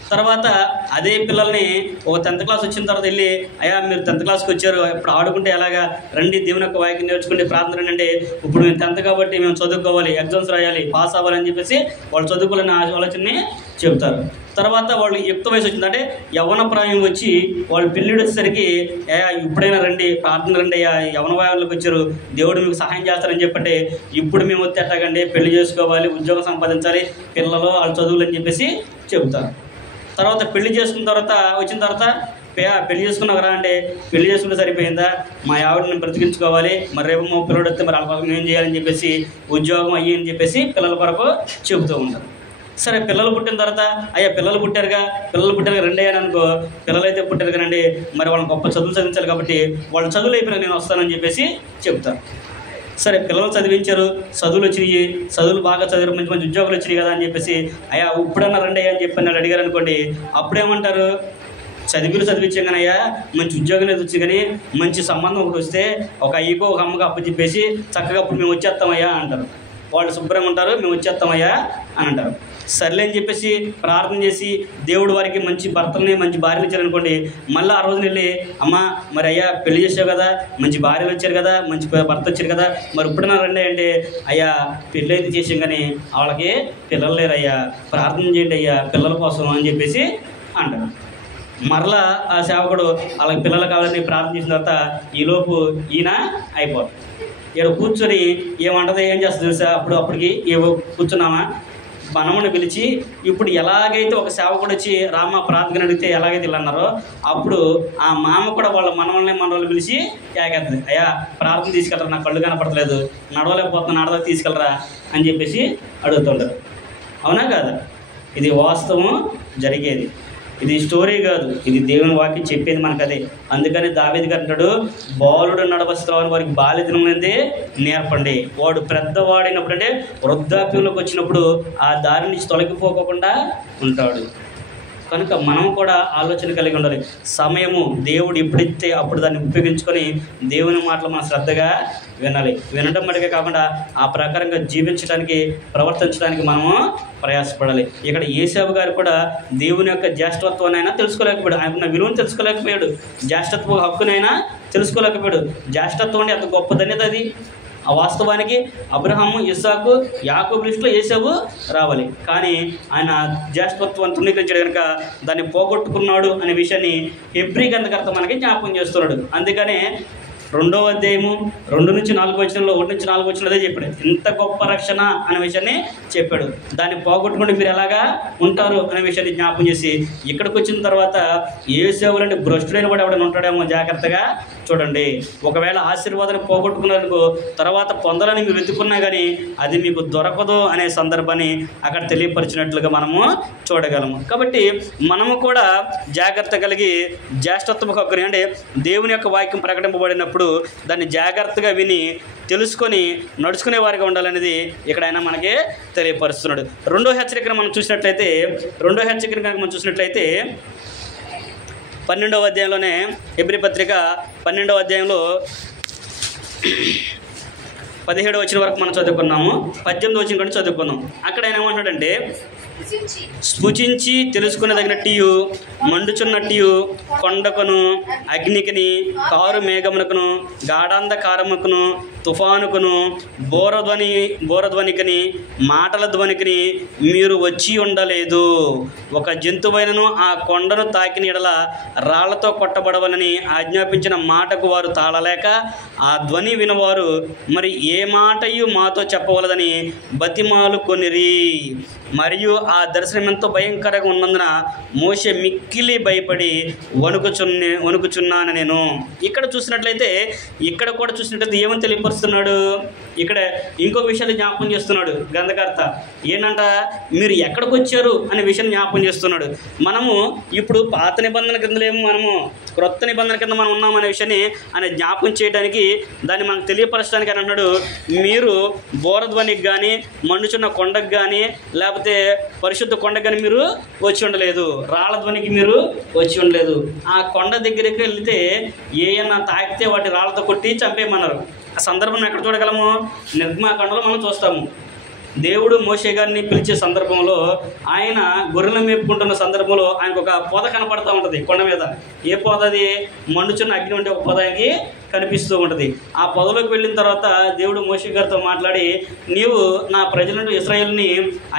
తర్వాత అదే పిల్లల్ని ఒక 10th క్లాస్ వచ్చిన తర్వాత వెళ్ళి, అయ్యా మీరు 10th క్లాస్కి వచ్చారు, ఇప్పుడు ఆడుకుంటే ఎలాగా, రండి దేవుని యొక్క వాక్యం నేర్చుకుంటే ప్రార్థన రండి అంటే, ఇప్పుడు మేము 10th కాబట్టి మేము చదువుకోవాలి, ఎగ్జామ్స్ రాయాలి, పాస్ అవ్వాలని చెప్పేసి వాళ్ళు చదువుకోవాలని ఆలోచనని చెబుతారు. తర్వాత వాళ్ళు యుక్త వయసు వచ్చిందంటే యవ్వన ప్రాయం వచ్చి వాళ్ళు పెళ్ళిడు వచ్చేసరికి, అయ్యా ఇప్పుడైనా రండి ప్రార్థన రండి, అయ్యా యవ్వన వయంలోకి వచ్చారు, దేవుడు మీకు సహాయం చేస్తారని చెప్పంటే, ఇప్పుడు మేము వచ్చి ఎట్టకండి పెళ్లి చేసుకోవాలి, ఉద్యోగం సంపాదించాలి, పిల్లలు వాళ్ళ చదువులు అని చెప్పేసి చెబుతారు. తర్వాత పెళ్లి చేసుకున్న తర్వాత వచ్చిన తర్వాత పెళ్లి చేసుకున్నారా అంటే, పెళ్లి చేసుకుంటే సరిపోయిందా, మా ఆవిడని బ్రతికించుకోవాలి, మరి రేపు మా పిల్లడు వస్తే మరి వాళ్ళ ఏం చేయాలని చెప్పేసి ఉద్యోగం అయ్యి అని చెప్పేసి పిల్లల కొరకు చెబుతూ ఉంటారు. సరే పిల్లలు పుట్టిన తర్వాత, అయ్యా పిల్లలు పుట్టారుగా రెండే అని అనుకో, పిల్లలు అయితే పుట్టారు కానండి, మరి వాళ్ళని గొప్ప చదువులు చదివించాలి కాబట్టి వాళ్ళ చదువులు అయిపోయినా నేను వస్తానని చెప్పేసి చెప్తారు. సరే పిల్లలు చదివించారు, చదువులు వచ్చినాయి, చదువులు బాగా చదివారు, మంచి మంచి ఉద్యోగాలు వచ్చినాయి కదా అని చెప్పేసి అయ్యా ఇప్పుడన్నా రండి అని చెప్పి నన్ను అడిగారు అనుకోండి, అప్పుడేమంటారు? చదివించాం కానీ అయ్యా మంచి ఉద్యోగం లేదు వచ్చి కానీ మంచి సంబంధం ఒకటి వస్తే ఒక అయ్యకో ఒక అమ్మకు అప్పు చెప్పేసి చక్కగా అప్పుడు మేము వచ్చేస్తామయ్యా అంటారు. వాళ్ళు శుభ్రంగా ఉంటారు, మేము వచ్చేస్తామయ్యా అని అంటారు. సర్లే అని చెప్పేసి ప్రార్థన చేసి దేవుడు వారికి మంచి భర్తల్ని మంచి భార్యలు ఇచ్చారనుకోండి, మళ్ళీ ఆ రోజున వెళ్ళి అమ్మ మరి అయ్యా పెళ్లి చేసావు కదా, మంచి భార్యలు వచ్చారు కదా, మంచి భర్త వచ్చారు కదా, మరి ఇప్పుడన్నా రండి అంటే అయ్యా పెళ్ళి అయితే చేసాం కానీ వాళ్ళకి పిల్లలు లేరయ్యా, ప్రార్థన చేయండి అయ్యా పిల్లల కోసం అని చెప్పేసి అంటారు. మరలా ఆ సేవకుడు వాళ్ళకి పిల్లలు కావాలని ప్రార్థన చేసిన తర్వాత ఈలోపు ఈయన అయిపోతాడు. ఇక్కడ కూర్చొని ఏమంటది, ఏం చేస్తుంది తెలుసా? అప్పటికి ఏవో కూర్చున్నామా, మనముని పిలిచి ఇప్పుడు ఎలాగైతే ఒక సేవకుడు వచ్చి రామ ప్రార్థన అడిగితే ఎలాగైతే ఇలా అన్నారో, అప్పుడు ఆ మామ కూడా వాళ్ళ మనవల్ని పిలిచి ఏకేస్తుంది, అయ్యా ప్రార్థన తీసుకెళ్ళరా, నాకు కళ్ళు కనపడతలేదు, నడవలేకపోతున్నా, నడవలేక తీసుకెళ్ళరా అని చెప్పేసి అడుగుతుంటారు. అవునా కాదా? ఇది వాస్తవం జరిగేది, ఇది స్టోరీ కాదు, ఇది దేవుని వాక్యం చెప్పేది మనకు అదే. అందుకని దావీదు గారు అంటాడు, బాలుడు నడవస్త్రాన్ని వారికి బాల్యదినమునందే నేర్పండి. వాడు పెద్దవాడినప్పుడు అంటే వృద్ధాప్యంలోకి వచ్చినప్పుడు ఆ దారి నుంచి తొలగిపోకుండా ఉంటాడు. కనుక మనం కూడా ఆలోచన కలిగి ఉండాలి. సమయము దేవుడు ఎప్పుడైతే అప్పుడు దాన్ని ఉపయోగించుకొని దేవుని మాటలు మనం శ్రద్ధగా వినాలి. వినడం మటుకే కాకుండా ఆ ప్రకారంగా జీవించడానికి ప్రవర్తించడానికి మనము ప్రయాసపడాలి. ఇక్కడ యేసేపు గారు కూడా దేవుని యొక్క జ్యేష్ఠత్వాన్ని అయినా తెలుసుకోలేకపోయాడు, ఆయన విలువను తెలుసుకోలేకపోయాడు, జ్యేష్ఠత్వ హక్కునైనా తెలుసుకోలేకపోయాడు. జ్యేష్ఠత్వం అంటే అంత గొప్ప ధన్యత అది. ఆ వాస్తవానికి అబ్రహాము, ఇస్సాకు, యాకోబు లిస్టులో యేసేపు రావాలి, కానీ ఆయన జ్యేష్ఠత్వాన్ని తృణీకరించాడు కనుక దాన్ని పోగొట్టుకున్నాడు అనే విషయాన్ని హెబ్రీ గ్రంథకర్త మనకి జ్ఞాపకం చేస్తున్నాడు. అందుకనే 2వ అధ్యాయము 2 నుంచి 4 వచనంలో 1 నుంచి 4 వచనంలో అదే చెప్పాడు, ఇంత గొప్ప రక్షణ అనే విషయాన్ని చెప్పాడు. దాన్ని పోగొట్టుకుంటే మీరు ఎలాగా ఉంటారు అనే విషయాన్ని జ్ఞాపకం చేసి ఇక్కడికి వచ్చిన తర్వాత యేసేపు లాంటి భ్రష్టుడైన వాడు ఎవడైనా ఉంటాడేమో జాగ్రత్తగా చూడండి. ఒకవేళ ఆశీర్వాదాన్ని పోగొట్టుకున్నారనుకో తర్వాత పొందాలని మీరు వెతుకున్నా కానీ అది మీకు దొరకదు అనే సందర్భాన్ని అక్కడ తెలియపరిచినట్లుగా మనము చూడగలము. కాబట్టి మనము కూడా జాగ్రత్త కలిగి జ్యేష్ఠత్వ హక్కుని అంటే దేవుని యొక్క వాక్యం ప్రకటింపబడినప్పుడు దాన్ని జాగ్రత్తగా విని తెలుసుకొని నడుచుకునే వారిగా ఉండాలనేది ఇక్కడ ఆయన మనకి తెలియపరుస్తున్నాడు. రెండో హెచ్చరికను మనం చూసినట్లయితే 12వ అధ్యాయంలోనే హెబ్రీ పత్రిక 12వ అధ్యాయంలో 17వ వచనం వరకు మనం చదువుకున్నాము, 18వ వచనం కూడా చదువుకున్నాం. అక్కడ ఆయన ఏమంటాడంటే, స్ఫుచించి తెలుసుకునేదగినట్టు మండుచున్నట్టు కొండకును అగ్నికిని కారు మేఘమునకును గాఢాంధకారముకును తుఫానుకును బోరధ్వనికిని మాటల ధ్వనికిని మీరు వచ్చి ఉండలేదు. ఒక జంతువైనను ఆ కొండను తాకిన ఎడల రాళ్లతో కొట్టబడవలని ఆజ్ఞాపించిన మాటకు వారు తాళలేక ఆ ధ్వని వినవారు మరి ఏ మాటయు మాతో చెప్పవలదని బతిమాలు కొనిరి. మరియు ఆ దర్శనం ఎంతో భయంకరంగా ఉన్నందున మోషే మిక్కిలి భయపడి వణుకుచున్నాను నేను. ఇక్కడ చూసినట్లయితే ఇక్కడ కూడా చూసినట్లయితే ఏమని తెలియపరుస్తున్నాడు, ఇక్కడ ఇంకొక విషయాన్ని జ్ఞాపకం చేస్తున్నాడు గ్రంథకర్త. ఏంటంట, మీరు ఎక్కడికి వచ్చారు అనే విషయాన్ని జ్ఞాపకం చేస్తున్నాడు. మనము ఇప్పుడు పాత నిబంధన కిందలేమో మనము క్రొత్త నిబంధన కింద మనం ఉన్నామనే విషయాన్ని ఆయన జ్ఞాపకం చేయడానికి దాన్ని మనకు తెలియపరచడానికి అని అన్నాడు, మీరు బోరధ్వనికి కానీ మండుచున్న కొండకు కానీ లేకపోతే పరిశుద్ధ కొండకు కానీ మీరు వచ్చి ఉండలేదు, రాళ్ళ ధ్వనికి మీరు వచ్చి ఉండలేదు. ఆ కొండ దగ్గరికి వెళ్తే ఏమన్నా తాకితే వాటి రాళ్ళతో కొట్టి చంపేయమన్నారు. ఆ సందర్భం ఎక్కడ చూడగలము, నిర్గమాకాండలో మనం చూస్తాము. దేవుడు మోషే గారిని పిలిచే సందర్భంలో ఆయన గొర్రెలు మేపుకుంటున్న సందర్భంలో ఆయనకు ఒక పొద కనపడుతూ ఉంటుంది కొండ మీద. ఏ పొద అది? మండుచున్న అగ్ని ఉంటే ఒక పొద ఆయనకి కనిపిస్తూ ఉంటుంది. ఆ పొదలోకి వెళ్ళిన తర్వాత దేవుడు మోషే గారితో మాట్లాడి, నీవు నా ప్రజలను ఇశ్రాయేలుని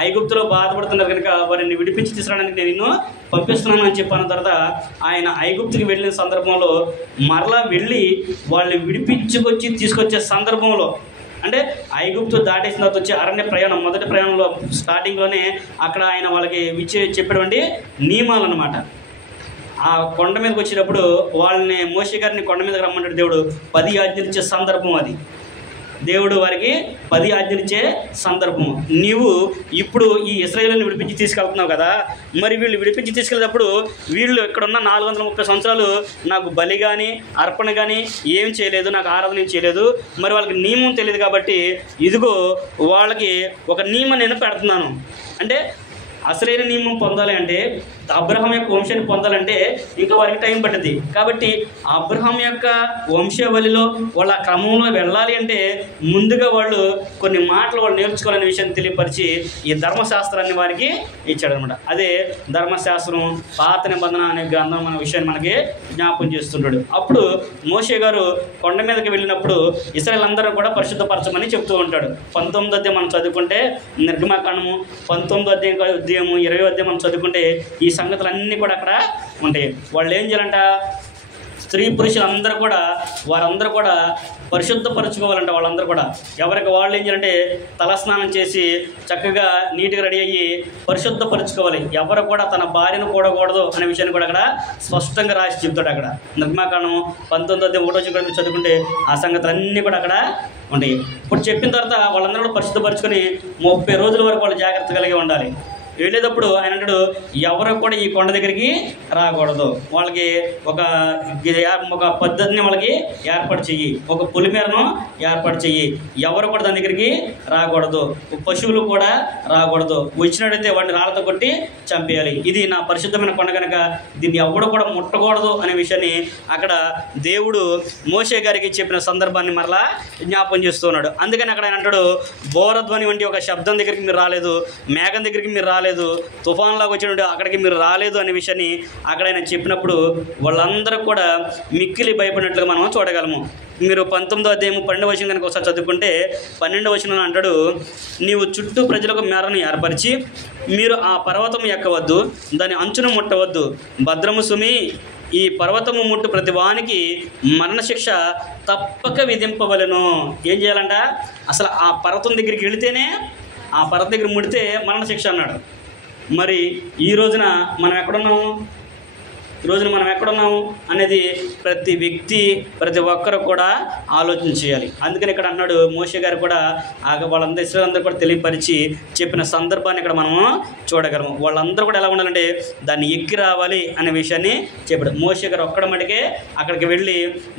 ఐగుప్తులో బాధపడుతున్నారు కనుక వారిని విడిపించి తీసుకురావడానికి నేను నిన్ను పంపిస్తున్నాను అని చెప్పిన తర్వాత ఆయన ఐగుప్తుకి వెళ్ళిన సందర్భంలో మరలా వెళ్ళి వాళ్ళని విడిపించుకొచ్చి తీసుకొచ్చే సందర్భంలో అంటే ఐగుప్తు దాటేసిన తర్వాత వచ్చే అరణ్య ప్రయాణం మొదటి ప్రయాణంలో స్టార్టింగ్లోనే అక్కడ ఆయన వాళ్ళకి చెప్పేటువంటి నియమాలు అన్నమాట. ఆ కొండ మీదకి వచ్చినప్పుడు వాళ్ళని మోషే గారిని కొండ మీదకి రమ్మంటాడు దేవుడు. 10 ఆజ్ఞలు ఇచ్చే సందర్భం అది. దేవుడు వారికి 10 ఆజ్ఞలు ఇచ్చే సందర్భము. నీవు ఇప్పుడు ఈ ఇశ్రాయేలుని విడిపించి తీసుకెళ్తున్నావు కదా, మరి వీళ్ళు విడిపించి తీసుకెళ్ళేటప్పుడు వీళ్ళు ఇక్కడున్న 430 సంవత్సరాలు నాకు బలి కానీ అర్పణ కానీ ఏం చేయలేదు, నాకు ఆరాధన ఏం చేయలేదు, మరి వాళ్ళకి నియమం తెలియదు కాబట్టి ఇదిగో వాళ్ళకి ఒక నియమం నేను పెడుతున్నాను. అంటే అసలైన నియమం పొందాలి అంటే, అబ్రహాం యొక్క వంశాన్ని పొందాలంటే ఇంకా వారికి టైం పడుతుంది. కాబట్టి అబ్రహాం యొక్క వంశావళిలో వాళ్ళ క్రమంలో వెళ్ళాలి అంటే ముందుగా వాళ్ళు కొన్ని మాటలు వాళ్ళు నేర్చుకోవాలనే విషయాన్ని తెలియపరిచి ఈ ధర్మశాస్త్రాన్ని వారికి ఇచ్చాడనమాట. అదే ధర్మశాస్త్రం, పాత నిబంధన అనే గ్రంథం అనే విషయాన్ని మనకి జ్ఞాపకం చేస్తుంటాడు. అప్పుడు మోషే గారు కొండ మీదకి వెళ్ళినప్పుడు ఇశ్రాయేలు అందరూ కూడా పరిశుద్ధపరచమని చెప్తూ ఉంటాడు. 19వ అధ్యాయం మనం చదువుకుంటే, నిర్గమకాండము 19వ అధ్యాయము 20వ అధ్యాయం మనం చదువుకుంటే ఈ సంగతులన్నీ కూడా అక్కడ ఉంటాయి. వాళ్ళు ఏం చేయాలంట, స్త్రీ పురుషులందరూ కూడా వారందరూ కూడా పరిశుద్ధపరచుకోవాలంట. వాళ్ళందరూ కూడా ఎవరికి వాళ్ళు ఏం చేయాలంటే తలస్నానం చేసి చక్కగా నీట్గా రెడీ అయ్యి పరిశుద్ధపరచుకోవాలి. ఎవరు కూడా తన భార్యను కూడకూడదు అనే విషయాన్ని కూడా అక్కడ స్పష్టంగా రాసి చెప్తాడు. అక్కడ నిర్గమకాండం 19వ అధ్యాయం 1వ వచనం చదువుకుంటే ఆ సంగతులన్నీ కూడా అక్కడ ఉంటాయి. ఇప్పుడు చెప్పిన తర్వాత వాళ్ళందరూ కూడా పరిశుద్ధపరచుకొని 30 రోజుల వరకు వాళ్ళు జాగ్రత్త కలిగి ఉండాలి. వెళ్ళేటప్పుడు ఆయన అంటాడు, ఎవరు కూడా ఈ కొండ దగ్గరికి రాకూడదు, వాళ్ళకి ఒక పద్ధతిని వాళ్ళకి ఏర్పాటు చెయ్యి, ఒక పొలిమేరను ఏర్పాటు చెయ్యి, ఎవరు కూడా దాని దగ్గరికి రాకూడదు, పశువులు కూడా రాకూడదు, వచ్చినట్టయితే వాడిని రాళ్ళతో కొట్టి చంపేయాలి, ఇది నా పరిశుద్ధమైన కొండ కనుక దీన్ని ఎవడు కూడా ముట్టకూడదు అనే విషయాన్ని అక్కడ దేవుడు మోషే గారికి చెప్పిన సందర్భాన్ని మరలా జ్ఞాపకం చేస్తున్నాడు. అందుకని అక్కడ ఆయన అంటాడు, బోరధ్వని వంటి ఒక శబ్దం దగ్గరికి మీరు రాలేదు, మేఘం దగ్గరికి మీరు రాలేదు, తుఫాన్లాగా వచ్చినట్టు అక్కడికి మీరు రాలేదు అనే విషయాన్ని అక్కడ ఆయన చెప్పినప్పుడు వాళ్ళందరూ కూడా మిక్కిలి భయపడినట్లుగా మనం చూడగలము. మీరు 19వ అధ్యాయం 12వ వచనం కనుక ఒకసారి చదువుకుంటే 12వ వచనం అంటాడు, నీవు చుట్టూ ప్రజలకు మేరను ఏర్పరిచి మీరు ఆ పర్వతం ఎక్కవద్దు, దాని అంచును ముట్టవద్దు, భద్రము సుమి, ఈ పర్వతము ముట్టు ప్రతి వానికి మరణశిక్ష తప్పక విధింపవలెను. ఏం చేయాలంట, అసలు ఆ పర్వతం దగ్గరికి వెళితేనే, ఆ పర్వతం దగ్గర ముడితే మరణశిక్ష అన్నాడు. మరి ఈ రోజున మనం ఎక్కడున్నాము అనేది ప్రతి వ్యక్తి, ప్రతి ఒక్కరు కూడా ఆలోచన చేయాలి. అందుకని ఇక్కడ అన్నాడు మోషే గారు కూడా వాళ్ళందరూ ఇశ్రాయేలులందరూ కూడా తెలియపరిచి చెప్పిన సందర్భాన్ని ఇక్కడ మనము చూడగలము. వాళ్ళందరూ కూడా ఎలా ఉండాలంటే దాన్ని ఎక్కి రావాలి అనే విషయాన్ని చెప్పాడు. మోషే గారు ఒక్కడ మటుకే అక్కడికి వెళ్ళి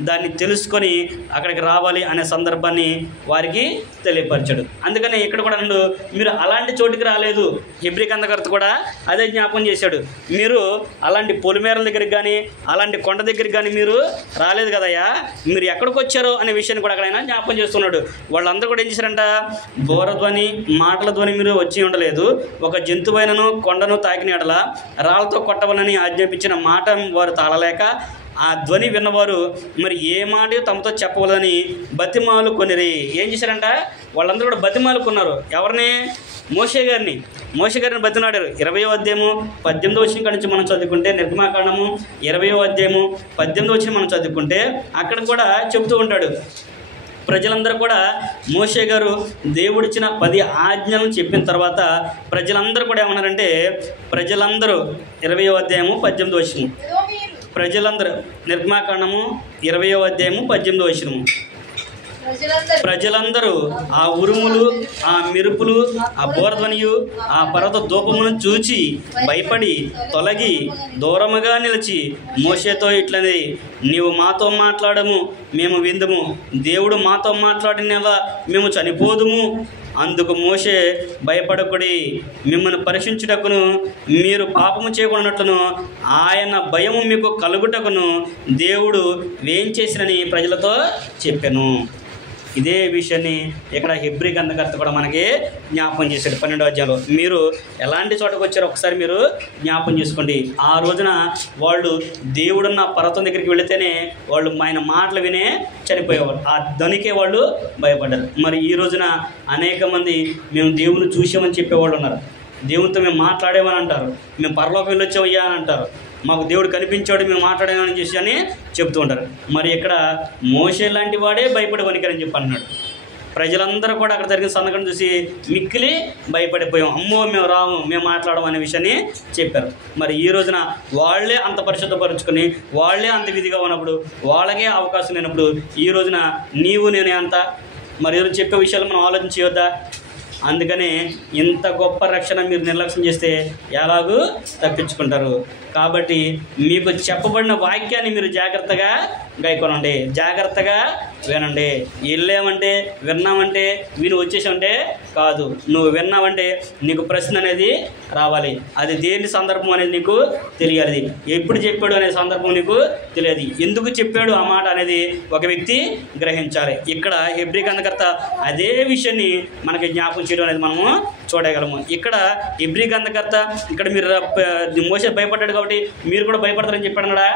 దాన్ని తెలుసుకొని అక్కడికి రావాలి అనే సందర్భాన్ని వారికి తెలియపరిచాడు. అందుకని ఇక్కడ కూడా అన్నాడు, మీరు అలాంటి చోటుకి రాలేదు. హెబ్రీ గ్రంథకర్త కూడా అదే జ్ఞాపకం చేశాడు, మీరు అలాంటి పొలిమేరల దగ్గరికి కానీ అలాంటి కొండ దగ్గరికి కానీ మీరు రాలేదు కదయ్యా, మీరు ఎక్కడికి వచ్చారో అనే విషయాన్ని కూడా అక్కడ ఆయన జ్ఞాపకం చేస్తున్నాడు. వాళ్ళందరూ కూడా ఏం చేశారంట, బోరధ్వని, మాటల ధ్వని మీరు వచ్చి ఉండలేదు, ఒక జంతువైనను కొండను తాకిన ఎడల రాళ్ళతో కొట్టవాలని ఆజ్ఞాపించిన మాట వారు తాళలేక ఆ ధ్వని విన్నవారు మరి ఏ మాట తమతో చెప్పవాలని బతిమాలు కొనిరి. ఏం చేశారంట, వాళ్ళందరూ కూడా బతిమాలు కొన్నారు. ఎవరిని? మోషే గారిని బతిమాడారు. 20వ అధ్యాయము 18వ వచనం కాడి నుంచి మనం చదువుకుంటే, నిర్గమకాండము 20వ అధ్యాయము 18వ వచనం మనం చదువుకుంటే అక్కడ కూడా చెబుతూ ఉంటాడు, ప్రజలందరూ కూడా మోషే గారు దేవుడిచ్చిన 10 ఆజ్ఞలను చెప్పిన తర్వాత ప్రజలందరూ కూడా ఏమన్నారంటే, ప్రజలందరూ 20వ అధ్యాయము 18వ వచనం, ప్రజలందరూ, నిర్గమకాండము 20వ అధ్యాయము 18వ వచనము, ప్రజలందరూ ఆ ఉరుములు, ఆ మెరుపులు, ఆ బోరధ్వనియు, ఆ పర్వత ధూపమును చూచి భయపడి తొలగి దూరముగా నిలిచి మోషేతో ఇట్లనే, నీవు మాతో మాట్లాడము, మేము విందుము, దేవుడు మాతో మాట్లాడినలా మేము చనిపోదుము. అందుకు మోషే, భయపడకుడి, మిమ్మల్ని పరీక్షించుటకును మీరు పాపము చేయకున్నట్లును ఆయన భయము మీకు కలుగుటకును దేవుడు ఏం చేసినని ప్రజలతో చెప్పాను. ఇదే విషయాన్ని ఇక్కడ హెబ్రీ గ్రంథకర్త కూడా మనకి జ్ఞాపకం చేశాడు 12వ అధ్యాయంలో. మీరు ఎలాంటి చోటకు వచ్చారో ఒకసారి మీరు జ్ఞాపకం చేసుకోండి. ఆ రోజున వాళ్ళు దేవుడున్న పర్వతం దగ్గరికి వెళితేనే వాళ్ళు ఆయన మాటలు వినే చనిపోయేవారు, ఆ ధ్వనికే వాళ్ళు భయపడ్డారు. మరి ఈ రోజున అనేక మంది మేము దేవుని చూసామని చెప్పేవాళ్ళు ఉన్నారు, దేవునితో మేము మాట్లాడేమని అంటారు, మేము పరలోకం వెళ్ళొచ్చామయ్యా అని అంటారు, మాకు దేవుడు కనిపించాడు మేము మాట్లాడామని చేసి అని చెప్తూ ఉంటారు. మరి ఇక్కడ మోషే లాంటి వాడే భయపడి వణికారని చెప్పి అన్నాడు. ప్రజలందరూ కూడా అక్కడ జరిగిన సందర్భం చూసి మిక్కిలి భయపడిపోయాం, అమ్మో మేము రాము, మేము మాట్లాడము అనే విషయాన్ని చెప్పారు. మరి ఈ రోజున వాళ్ళే అంత పరిశుద్ధపరుచుకొని వాళ్ళే అంత విధిగా ఉన్నప్పుడు, వాళ్ళకే అవకాశం లేనప్పుడు ఈ రోజున నీవు నేనే అంత మరి ఎవరు చెప్పే విషయాలు మనం ఆలోచన చేయొద్దా? అందుకనే ఇంత గొప్ప రక్షణ మీరు నిర్లక్ష్యం చేస్తే ఎలాగూ తప్పించుకుంటారు. కాబట్టి మీకు చెప్పబడిన వాక్యాన్ని మీరు జాగ్రత్తగా గైకొనండి, జాగ్రత్తగా వినండి. వెళ్ళామంటే విన్నామంటే విని వచ్చేసామంటే కాదు. నువ్వు విన్నావంటే నీకు ప్రశ్న అనేది రావాలి. అది దేని సందర్భం అనేది నీకు తెలియాలి. ఎప్పుడు చెప్పాడు అనే సందర్భం నీకు తెలియదు. ఎందుకు చెప్పాడు ఆ మాట అనేది ఒక వ్యక్తి గ్రహించాలి. ఇక్కడ హెబ్రీ గ్రంథకర్త అదే విషయాన్ని మనకి జ్ఞాపకం చేయడం అనేది మనము చూడగలము. ఇక్కడ హెబ్రీ గ్రంథకర్త ఇక్కడ మీరు మోసే భయపడ్డాడు కాబట్టి మీరు కూడా భయపడతారని చెప్పాడు కదా?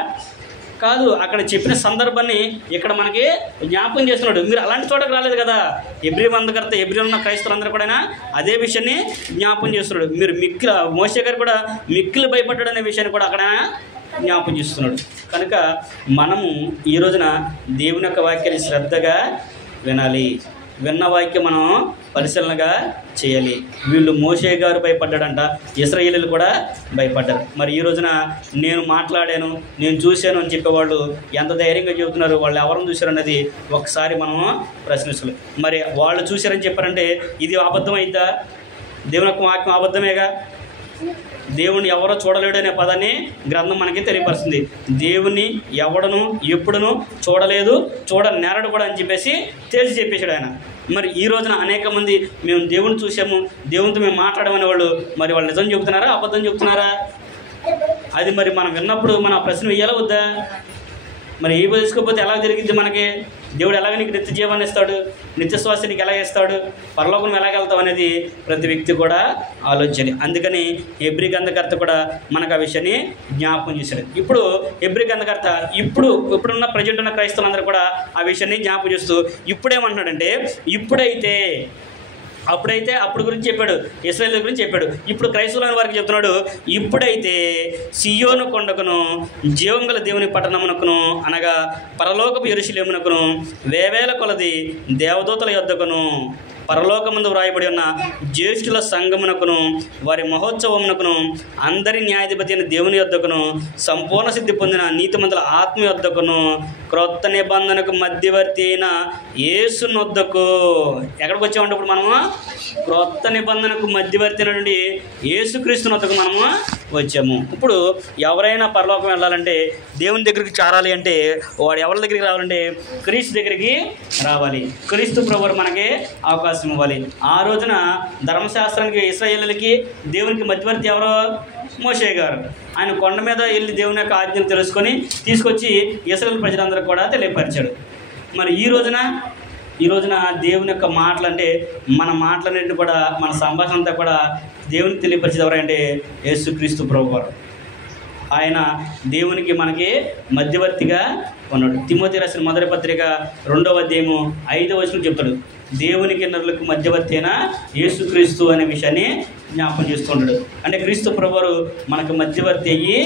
కాదు, అక్కడ చెప్పిన సందర్భాన్ని ఇక్కడ మనకి జ్ఞాపకం చేస్తున్నాడు. మీరు అలాంటి చోటకు రాలేదు కదా. హెబ్రీ గ్రంథకర్త హెబ్రీలో ఉన్న క్రైస్తవులందరూ కూడా అదే విషయాన్ని జ్ఞాపకం చేస్తున్నాడు. మీరు మోసే గారు కూడా మిక్కిలి భయపడ్డాడు అనే విషయాన్ని కూడా అక్కడ జ్ఞాపకం చేస్తున్నాడు. కనుక మనము ఈ రోజున దేవుని యొక్క వాక్యాన్ని శ్రద్ధగా వినాలి. విన్న వాక్యం మనం పరిశీలనగా చేయాలి. వీళ్ళు మోషే గారు భయపడ్డాడంట, ఇశ్రాయేలీలు కూడా భయపడ్డారు. మరి ఈ రోజున నేను మాట్లాడాను, నేను చూశాను అని చెప్పేవాళ్ళు ఎంత ధైర్యంగా చెబుతున్నారు? వాళ్ళు ఎవరిని చూశారన్నది ఒకసారి మనం ప్రశ్నించాలి. మరి వాళ్ళు చూశారని చెప్పారంటే ఇది అబద్ధం అయిద్దా? దేవుని యొక్క వాక్యం అబద్ధమేగా. దేవుని ఎవరో చూడలేడు అనే పదాన్ని గ్రంథం మనకి తెలియపరుస్తుంది. దేవుని ఎవడను ఎప్పుడును చూడలేదు, చూడనేరడు కూడా అని చెప్పేసి తేల్చి చెప్పేశాడు ఆయన. మరి ఈ రోజున అనేక మంది మేము దేవుని చూసాము, దేవునితో మేము మాట్లాడమనే వాళ్ళు మరి వాళ్ళు నిజం చెబుతున్నారా అబద్ధం చెబుతున్నారా? అది మరి మనం విన్నప్పుడు మన ప్రశ్న వేయాలా వద్దా? మరి ఏ తెలుసుకోకపోతే ఎలా జరిగింది మనకి? దేవుడు ఎలాగ నీకు నిత్య జీవాన్ని ఇస్తాడు? నిత్య శ్వాస నీకు ఎలా ఇస్తాడు? పరలోకం ఎలాగెళ్తావు అనేది ప్రతి వ్యక్తి కూడా ఆలోచించాలి. అందుకని హెబ్రీ గ్రంథకర్త కూడా మనకు ఆ విషయాన్ని జ్ఞాపకం చేశాడు. ఇప్పుడు హెబ్రీ గ్రంథకర్త ఇప్పుడున్న ప్రజెంట్ ఉన్న క్రైస్తవులందరూ కూడా ఆ విషయాన్ని జ్ఞాపకం చేస్తూ ఇప్పుడేమంటున్నాడంటే అప్పుడు గురించి చెప్పాడు, ఇశ్రాయేలు గురించి చెప్పాడు. ఇప్పుడు క్రైస్తవులైన వారికి చెప్తున్నాడు, ఇప్పుడైతే సియోను కొండకును జీవంగల దేవుని పట్టణమునకును అనగా పరలోకపు యెరూషలేమునకును వేవేల కొలది దేవదూతల యొద్దకును పరలోకమందు వ్రాయబడి ఉన్న జ్యేష్ఠుల సంఘమునకును వారి మహోత్సవమునకును అందరి న్యాయాధిపతి అయిన దేవుని యొద్దకును సంపూర్ణ సిద్ధి పొందిన నీతిమంతుల ఆత్మ యొద్దకును క్రొత్త నిబంధనకు మధ్యవర్తి అయిన యేసు నొద్దకు. ఎక్కడికి వచ్చామంటే ఇప్పుడు మనము క్రొత్త నిబంధనకు మధ్యవర్తి అయినటువంటి యేసుక్రీస్తు నొద్దకు మనము వచ్చాము. ఇప్పుడు ఎవరైనా పరలోకం వెళ్ళాలంటే దేవుని దగ్గరికి చేరాలి అంటే వాడు ఎవరి దగ్గరికి రావాలంటే క్రీస్తు దగ్గరికి రావాలి. క్రీస్తు ప్రభువు మనకి అవకాశం ఇవ్వాలి. ఆ రోజున ధర్మశాస్త్రానికి ఇశ్రాయేలీయులకి దేవునికి మధ్యవర్తి ఎవరో? మోషే గారు. ఆయన కొండ మీద వెళ్ళి దేవుని యొక్క ఆజ్ఞలు తెలుసుకొని తీసుకొచ్చి ఇశ్రాయేలు ప్రజలందరూ కూడా తెలియపరిచాడు. మరి ఈ రోజున దేవుని యొక్క మాటలు అంటే మన మాటలన్నింటినీ కూడా మన సంభాషణ అంతా కూడా దేవునికి తెలియపరిచేది ఎవరంటే యేసుక్రీస్తు ప్రభువారు. ఆయన దేవునికి మనకి మధ్యవర్తిగా ఉన్నాడు. తిమోతి రాసిన మొదటి పత్రిక 2వ అధ్యాయము 5వ వచనం చెప్తాడు, దేవునికి నరులకు మధ్యవర్తి అయిన యేసుక్రీస్తు అనే విషయాన్ని జ్ఞాపకం చేస్తుంటాడు. అంటే క్రీస్తు ప్రభువు మనకు మధ్యవర్తి అయ్యి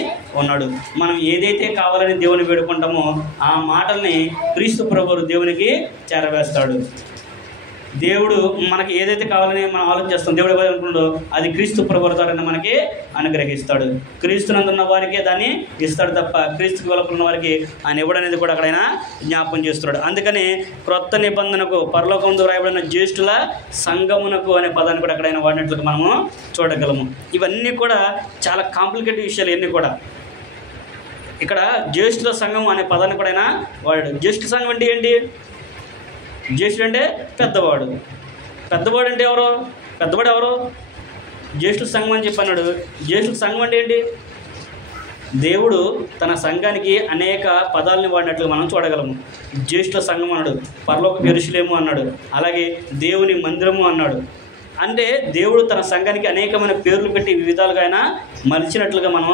ఉన్నాడు. మనం ఏదైతే కావాలని దేవుని వేడుకుంటామో ఆ మాటల్ని క్రీస్తు ప్రభువు దేవునికి చేరవేస్తాడు. దేవుడు మనకి ఏదైతే కావాలని మనం ఆలోచన చేస్తాం, దేవుడు ఏదైతే అనుకుంటాడో అది క్రీస్తు ప్రభువు ద్వారా మనకి అనుగ్రహిస్తాడు. క్రీస్తునందున్న వారికే దాన్ని ఇస్తాడు తప్ప క్రీస్తుకి వెలుపల వారికి ఆయన ఇవ్వడనేది కూడా అక్కడైనా జ్ఞాపకం చేస్తున్నాడు. అందుకని క్రొత్త నిబంధనకు పరలోకమందు వ్రాయబడిన జ్యేష్ఠుల సంఘమునకు అనే పదాన్ని కూడా అక్కడైనా వాడినట్లుగా మనము చూడగలము. ఇవన్నీ కూడా చాలా కాంప్లికేటెడ్ విషయాలు. ఇవన్నీ కూడా ఇక్కడ జ్యేష్ఠుల సంఘం అనే పదాన్ని కూడా ఆయన వాడాడు. జ్యేష్ఠ సంఘం అంటే ఏంటి? జ్యేష్ఠుడు అంటే పెద్దవాడు. పెద్దవాడు అంటే ఎవరు? పెద్దవాడు ఎవరు? జ్యేష్ఠుల సంఘం అని చెప్పి అన్నాడు. జ్యేష్ఠుల సంఘం అంటే ఏంటి? దేవుడు తన సంఘానికి అనేక పదాలని వాడినట్లు మనం చూడగలము. జ్యేష్ఠుల సంఘం అన్నాడు, పరలోకపు యెరూషలేము అన్నాడు, అలాగే దేవుని మందిరము అన్నాడు. అంటే దేవుడు తన సంఘానికి అనేకమైన పేర్లు పెట్టి వివిధాలుగా ఆయన మలిచినట్లుగా మనం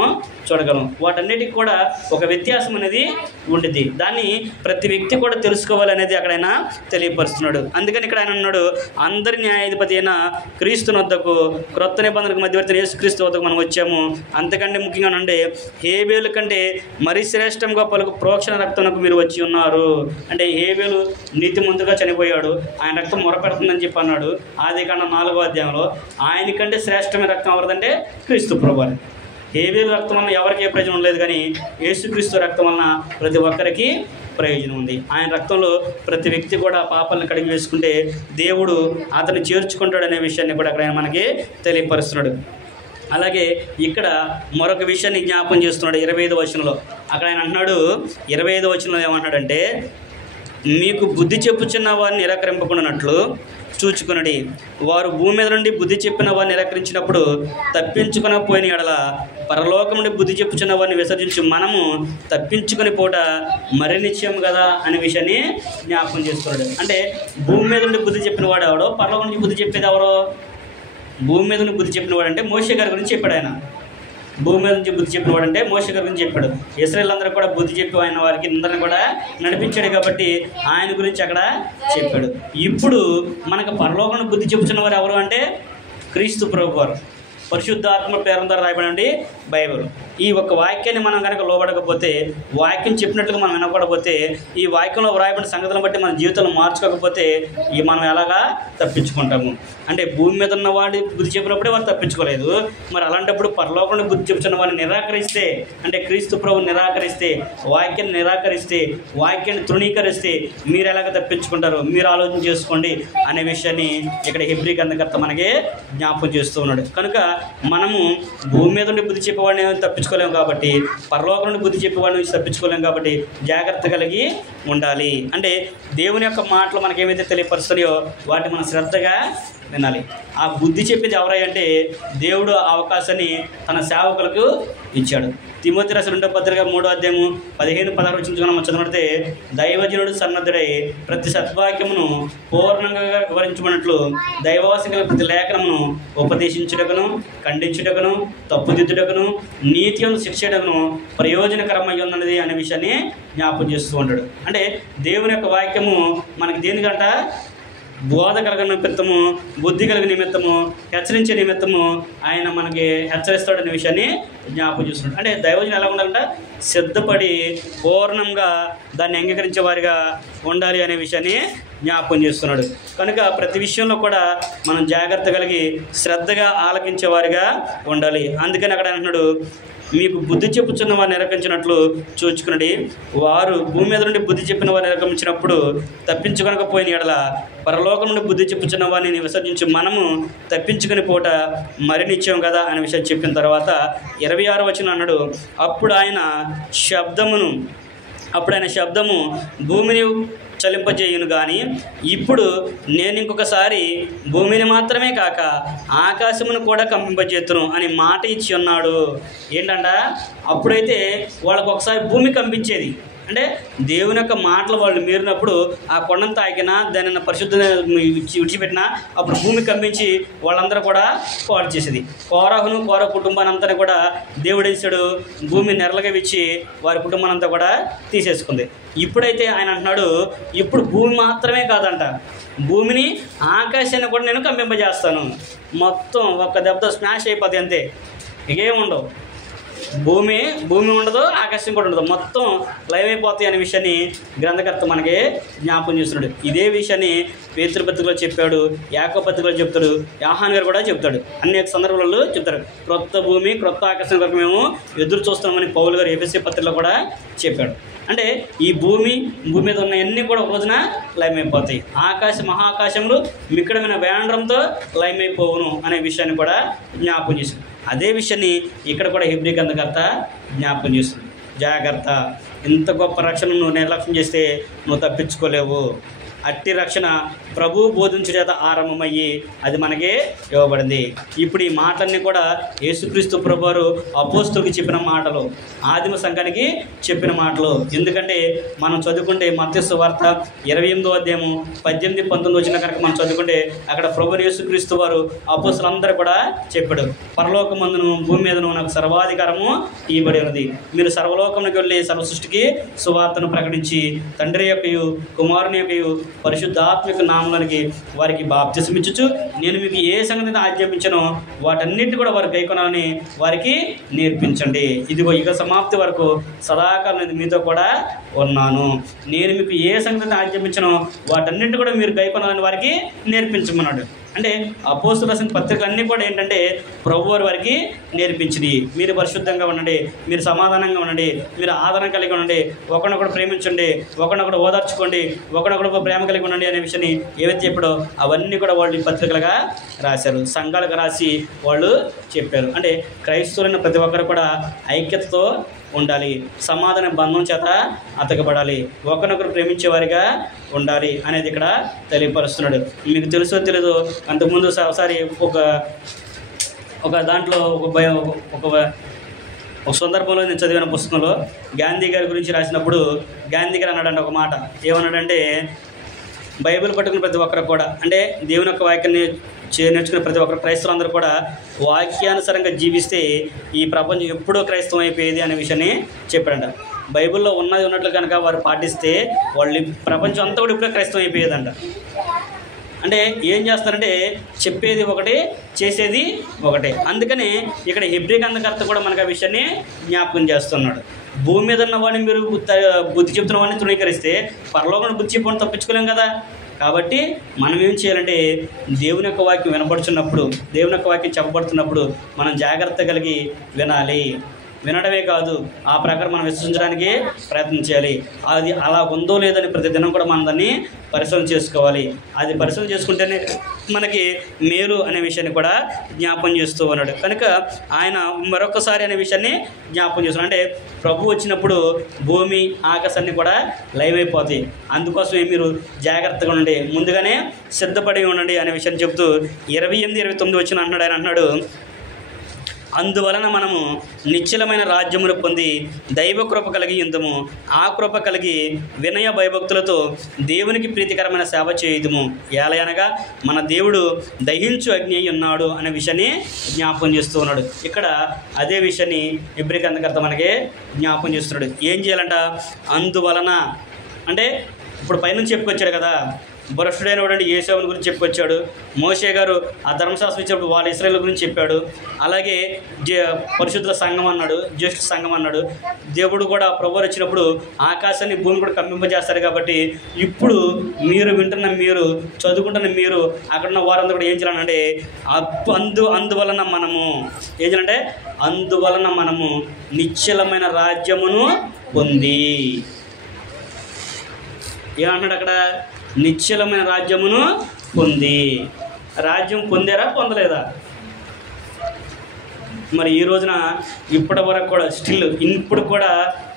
చూడగలం. వాటన్నిటికి కూడా ఒక వ్యత్యాసం అనేది ఉంటుంది. దాన్ని ప్రతి వ్యక్తి కూడా తెలుసుకోవాలనేది అక్కడైనా తెలియపరుస్తున్నాడు. అందుకని ఇక్కడ ఆయన అన్నాడు, అందరి న్యాయాధిపతి అయిన క్రీస్తు వద్దకు క్రొత్త నిబంధనకు మధ్యవర్తి యేసుక్రీస్తు వద్దకు మనం వచ్చాము. అంతకంటే ముఖ్యంగా అంటే హేబేలు కంటే మరి శ్రేష్టంగా పలుకు ప్రోక్షణ రక్తమునకు మీరు వచ్చి ఉన్నారు. అంటే హేబేలు నీతిమంతుగా చనిపోయాడు, ఆయన రక్తం మొరపెడుతుందని చెప్పి అన్నాడు ఆదికాండం 4వ అధ్యాయంలో. ఆయనకంటే శ్రేష్టమైన రక్తం ఎవరిదంటే క్రీస్తు ప్రభువు. హేబేలు రక్తం వలన ఎవరికి ఏ ప్రయోజనం లేదు, కానీ యేసుక్రీస్తు రక్తం వలన ప్రతి ఒక్కరికి ప్రయోజనం ఉంది. ఆయన రక్తంలో ప్రతి వ్యక్తి కూడా పాపాలను కడిగి వేసుకుంటే దేవుడు అతన్ని చేర్చుకుంటాడు అనే విషయాన్ని కూడా అక్కడ ఆయన మనకి తెలియపరుస్తున్నాడు. అలాగే ఇక్కడ మరొక విషయాన్ని జ్ఞాపకం చేస్తున్నాడు 25వ వచనంలో. అక్కడ ఆయన అంటున్నాడు 25వ వచనంలో ఏమంటున్నాడంటే, మీకు బుద్ధి చెప్పుచున్న వారిని నిరాకరింపకుండానట్లు చూచుకునడి. వారు భూమి మీద నుండి బుద్ధి చెప్పిన వారిని నిరాకరించినప్పుడు తప్పించుకుని పోయిన ఎడల పరలోకం నుండి బుద్ధి చెప్పుచున్న వారిని విసర్జించి మనము తప్పించుకుని పోట మరి నిశ్చయం కదా అనే విషయాన్ని జ్ఞాపకం చేస్తున్నాడు. అంటే భూమి మీద నుండి బుద్ధి చెప్పిన వాడు ఎవడో, పరలోకం నుంచి బుద్ధి చెప్పేది ఎవరో? భూమి మీద నుండి బుద్ధి చెప్పిన వాడు అంటే మోషే గారి గురించి చెప్పాడు. ఆయన భూమి మీద నుంచి బుద్ధి చెప్పిన వాడు అంటే మోషే గారి గురించి చెప్పాడు. ఇశ్రాయేలు అందరూ కూడా బుద్ధి చెప్పి ఆయన వారికి అందరిని కూడా నడిపించాడు కాబట్టి ఆయన గురించి అక్కడ చెప్పాడు. ఇప్పుడు మనకు పరలోకంలో బుద్ధి చెప్పుచున్న వారు ఎవరు అంటే క్రీస్తు ప్రభు వారు. పరిశుద్ధాత్మ పేరు ద్వారా రాయబడండి బైబిల్. ఈ ఒక్క వాక్యాన్ని మనం కనుక లోబడకపోతే, వాక్యం చెప్పినట్లుగా మనం వినకపోతే, ఈ వాక్యంలో వ్రాయబడిన సంగతులను బట్టి మన జీవితంలో మార్చుకోకపోతే మనం ఎలాగా తప్పించుకుంటాము? అంటే భూమి మీద ఉన్న వాడి బుద్ధి చెప్పినప్పుడే వారు తప్పించుకోలేదు. మరి అలాంటప్పుడు పరలోకంలో బుద్ధి చెప్పుచున్న వారిని నిరాకరిస్తే, అంటే క్రీస్తు ప్రభువుని నిరాకరిస్తే, వాక్యాన్ని నిరాకరిస్తే, వాక్యాన్ని తృణీకరిస్తే మీరు ఎలాగ తప్పించుకుంటారు? మీరు ఆలోచన చేసుకోండి అనే విషయాన్ని ఇక్కడ హెబ్రీ గ్రంథకర్త మనకి జ్ఞాపకం చేస్తూ ఉన్నాడు. కనుక మనము భూమి మీద నుండి బుద్ధి చెప్పేవాడిని తప్పించుకోలేము కాబట్టి, పరలోకం నుండి బుద్ధి చెప్పేవాడి నుంచి తప్పించుకోలేము కాబట్టి జాగ్రత్త కలిగి ఉండాలి. అంటే దేవుని యొక్క మాటలు మనకేమైతే తెలియపరుస్తున్నాయో వాటిని మనం శ్రద్ధగా వినాలి. ఆ బుద్ధి చెప్పేది ఎవరంటే దేవుడు ఆ అవకాశాన్ని తన సేవకులకు ఇచ్చాడు. తిమోతి రాసిన 2వ పత్రిక 3వ అధ్యాయము 15-16 వచనం మనం చదివితే, దైవజనుడు సన్నద్ధుడై ప్రతి సద్వాక్యమును పూర్ణంగా వివరించబడినట్లు దైవవాసన ప్రతి లేఖనమును ఉపదేశించుటకును, ఖండించుటకును, తప్పుదిద్దుటకును, నీతిని శిక్షటకును ప్రయోజనకరమై ఉన్నది అనే విషయాన్ని జ్ఞాపకం చేస్తూ ఉంటాడు. అంటే దేవుని యొక్క వాక్యము మనకి దేనికంట బోధ కలిగిన నిమిత్తము, బుద్ధి కలిగిన నిమిత్తము, హెచ్చరించే నిమిత్తము ఆయన మనకి హెచ్చరిస్తాడనే విషయాన్ని జ్ఞాపకం చేస్తున్నాడు. అంటే దైవజనం ఎలా ఉండాలంట? సిద్ధపడి పూర్ణంగా దాన్ని అంగీకరించే వారిగా ఉండాలి అనే విషయాన్ని జ్ఞాపకం చేస్తున్నాడు. కనుక ప్రతి విషయంలో కూడా మనం జాగ్రత్త కలిగి శ్రద్ధగా ఆలకించే వారిగా ఉండాలి. అందుకని అక్కడ అంటున్నాడు, మీకు బుద్ధి చెప్పుచున్న వారిని నిరకించినట్లు చూచుకునండి. వారు భూమి మీద నుండి బుద్ధి చెప్పిన వారిని నిరకించినప్పుడు తప్పించుకొనకపోయిన ఎడల పరలోకం నుండి బుద్ధి చెప్పుచున్న వారిని విసర్జించి మనము తప్పించుకుని పోట మరి నిశ్చయం కదా అనే విషయం చెప్పిన తర్వాత 26వ వచనం అన్నాడు, అప్పుడు ఆయన శబ్దము భూమిని చలింపజేయును కానీ ఇప్పుడు నేను ఇంకొకసారి భూమిని మాత్రమే కాక ఆకాశమును కూడా కంపింపజేతును అని మాట ఇచ్చి ఉన్నాడు. ఏంటంట? అప్పుడైతే వాళ్ళకు ఒకసారి భూమి కంపించేది. అంటే దేవుని యొక్క మాటలు వాళ్ళు మీరినప్పుడు ఆ కొండంతా ఆగినా దానిని పరిశుద్ధ విడిచిపెట్టినా అప్పుడు భూమి కంపించి వాళ్ళందరూ కూడా పాడు చేసేది. కోరహును కుటుంబాన్ని అంతా కూడా దేవుడు వేసాడు, భూమి నెరలుగా ఇచ్చి వారి కుటుంబాన్ని అంతా కూడా తీసేసుకుంది. ఇప్పుడైతే ఆయన అంటున్నాడు, ఇప్పుడు భూమి మాత్రమే కాదంట, భూమిని ఆకాశాన్ని కూడా నేను కంపింపజేస్తాను. మొత్తం ఒక్క దెబ్బతో స్మాష్ అయిపోద్ది, అంతే, ఇకేముండవు. భూమి ఉండదు, ఆకాశం కూడా ఉండదు, మొత్తం లైవ్ అయిపోతాయి అనే విషయాన్ని గ్రంథకర్త మనకి జ్ఞాపకం చేస్తున్నాడు. ఇదే విషయాన్ని పేతురు పత్రికలో చెప్పాడు, యాకోబు పత్రికలో చెప్తాడు, యోహాను గారు కూడా చెప్తాడు, అనేక సందర్భాలలో చెప్తారు. క్రొత్త భూమి క్రొత్త ఆకాశం కొరకు మేము ఎదురు చూస్తున్నామని పౌలు గారు ఎఫెసీ పత్రికలో కూడా చెప్పాడు. అంటే ఈ భూమి మీద ఉన్నవన్నీ కూడా ఒక రోజున లయమైపోతాయి. మహాకాశంలో మిక్కడమైన వేండ్రంతో లయమైపోవును అనే విషయాన్ని కూడా జ్ఞాపకం చేశాడు. అదే విషయాన్ని ఇక్కడ కూడా హెబ్రీ గ్రంథకర్త జ్ఞాపకం చేస్తుంది. జాగ్రత్త, ఇంత గొప్ప రక్షణ నువ్వు నిర్లక్ష్యం చేస్తే నువ్వు తప్పించుకోలేవు. అట్టి రక్షణ ప్రభువు బోధించు చేత ఆరంభమయ్యి అది మనకే ఇవ్వబడింది. ఇప్పుడు ఈ మాటలన్నీ కూడా యేసుక్రీస్తు ప్రభువారు అపోస్తులకు చెప్పిన మాటలు, ఆదిమ సంఘానికి చెప్పిన మాటలు. ఎందుకంటే మనం చదువుకుంటే మత్తయి సువార్త 28వ అధ్యాయము 18-19 వచ్చిన కనుక మనం చదువుకుంటే అక్కడ ప్రభు యేసుక్రీస్తు వారు అపోస్తులందరూ కూడా చెప్పాడు, పరలోకమందును భూమి మీదను నాకు సర్వాధికారము ఇవ్వబడి ఉన్నది. మీరు సర్వలోకంలోకి వెళ్ళి సర్వ సృష్టికి సువార్తను ప్రకటించి తండ్రి యొక్కయు కుమారుని యొక్కయు పరిశుద్ధాత్మిక నామములోనికి వారికి బాప్తిసం ఇచ్చుచు నేను మీకు ఏ సంగతిని ఆజ్ఞాపించానో వాటన్నిటిని కూడా వారు గైకొనాలని వారికి నేర్పించండి. ఇదిగో యుగ సమాప్తి వరకు సదాకాలం మీతో కూడా ఉన్నాను. నేను మీకు ఏ సంగతిని ఆజ్ఞాపించానో వాటన్నిటిని కూడా మీరు గైకొనాలని వారికి నేర్పించమన్నాడు. అంటే అపోస్తలులు రాసిన పత్రికలు అన్నీ కూడా ఏంటంటే ప్రభువారు వారికి నేర్పించినవి. మీరు పరిశుద్ధంగా ఉండండి, మీరు సమాధానంగా ఉండండి, మీరు ఆదరణ కలిగి ఉండండి, ఒకరినొకడు ప్రేమించండి, ఒకరినొకడు ఓదార్చుకోండి, ఒకరినొకడు ప్రేమ కలిగి ఉండండి అనే విషయాన్ని ఏవైతే చెప్పాడో అవన్నీ కూడా వాళ్ళు పత్రికలుగా రాశారు, సంఘాలుగా రాసి వాళ్ళు చెప్పారు. అంటే క్రైస్తవులైన ప్రతి ఒక్కరు కూడా ఐక్యతతో ఉండాలి, సమాధాన బంధం చేత అతకబడాలి, ఒకరినొకరు ప్రేమించేవారిగా ఉండాలి అనేది ఇక్కడ తెలియపరుస్తున్నాడు. మీకు తెలుసో తెలీదో అంతకుముందు ఒకసారి ఒక దాంట్లో ఒక సందర్భంలో నేను చదివిన పుస్తకంలో గాంధీ గారి గురించి రాసినప్పుడు గాంధీ గారు అన్నాడంటే ఒక మాట ఏమన్నాడంటే, బైబిల్ పట్టుకున్న ప్రతి ఒక్కరు కూడా, అంటే దేవుని యొక్క వాక్యాన్ని నేర్చుకున్న ప్రతి ఒక్కరు క్రైస్తవులందరూ కూడా వాక్యానుసారంగా జీవిస్తే ఈ ప్రపంచం ఎప్పుడో క్రైస్తవం అయిపోయేది అనే విషయాన్ని చెప్పాడంట. బైబిల్లో ఉన్నది ఉన్నట్లు కనుక వారు పాటిస్తే వాళ్ళు ప్రపంచం అంతా కూడా ఇప్పుడే క్రైస్తవం అయిపోయేదంట. అంటే ఏం చేస్తారంటే చెప్పేది ఒకటి, చేసేది ఒకటే. అందుకని ఇక్కడ హెబ్రీ గ్రంథకర్త కూడా మనకు ఆ విషయాన్ని జ్ఞాపకం చేస్తున్నాడు. భూమి మీద ఉన్న వాడిని మీరు బుద్ధి చెప్తున్న వాడిని తృణీకరిస్తే పరలోకంలో బుద్ధి చెప్పడం తప్పించుకోలేం కదా. కాబట్టి మనం ఏం చేయాలంటే దేవుని యొక్క వాక్యం వినపడుతున్నప్పుడు, దేవుని యొక్క వాక్యం చెప్పబడుతున్నప్పుడు మనం జాగ్రత్త కలిగి వినాలి. వినడమే కాదు, ఆ ప్రకారం మనం విశ్వసించడానికి ప్రయత్నం చేయాలి. అది అలా ఉందో లేదని ప్రతిదినం కూడా మనం దాన్ని పరిశీలన చేసుకోవాలి. అది పరిశీలన చేసుకుంటేనే మనకి మేలు అనే విషయాన్ని కూడా జ్ఞాపం చేస్తూ ఉన్నాడు. కనుక ఆయన మరొకసారి అనే విషయాన్ని జ్ఞాపం చేస్తున్నాడు. అంటే ప్రభు వచ్చినప్పుడు భూమి ఆకాశాన్ని కూడా లైవ్ అయిపోతాయి. అందుకోసమే మీరు జాగ్రత్తగా ఉండండి, ముందుగానే సిద్ధపడి ఉండండి అనే విషయాన్ని చెప్తూ 28-29 వచ్చిన అన్నాడు. ఆయన అన్నాడు, అందువలన మనము నిశ్చలమైన రాజ్యమును పొంది దైవ కృప కలిగి ఉందము, ఆ కృప కలిగి వినయ భయభక్తులతో దేవునికి ప్రీతికరమైన సేవ చేయుదుము. ఏలయనగా మన దేవుడు దహించు అగ్ని అయి ఉన్నాడు అనే విషయాన్ని జ్ఞాపకం చేస్తూ ఉన్నాడు. ఇక్కడ అదే విషయాన్ని హెబ్రీ గ్రంథకర్త మనకి జ్ఞాపకం చేస్తున్నాడు. ఏం చేయాలంట? అందువలన అంటే ఇప్పుడు పైనుంచి చెప్పుకొచ్చాడు కదా, భ్రష్టుడైన వాడు యేసేవుని గురించి చెప్పుకొచ్చాడు. మోషే గారు ఆ ధర్మశాస్త్రం ఇచ్చినప్పుడు వాళ్ళ ఇశ్రాయేలు గురించి చెప్పాడు. అలాగే పరిశుద్ధుల సంఘం అన్నాడు, జ్యేష్ఠ సంఘం అన్నాడు. దేవుడు కూడా ప్రభువు వచ్చినప్పుడు ఆకాశాన్ని భూమి కూడా కంపింపజేస్తారు. కాబట్టి ఇప్పుడు మీరు వింటున్న, మీరు చదువుకుంటున్న, మీరు అక్కడున్న వారందరూ కూడా ఏం చేయాలంటే అందువలన మనము ఏం చేయాలంటే అందువలన మనము నిశ్చలమైన రాజ్యమును పొంది, ఏమన్నాడు అక్కడ? నిశ్చలమైన రాజ్యమును పొంది. రాజ్యం పొందారా, పొందలేదా? మరి ఈ రోజున ఇప్పటి వరకు కూడా స్టిల్ ఇప్పుడు కూడా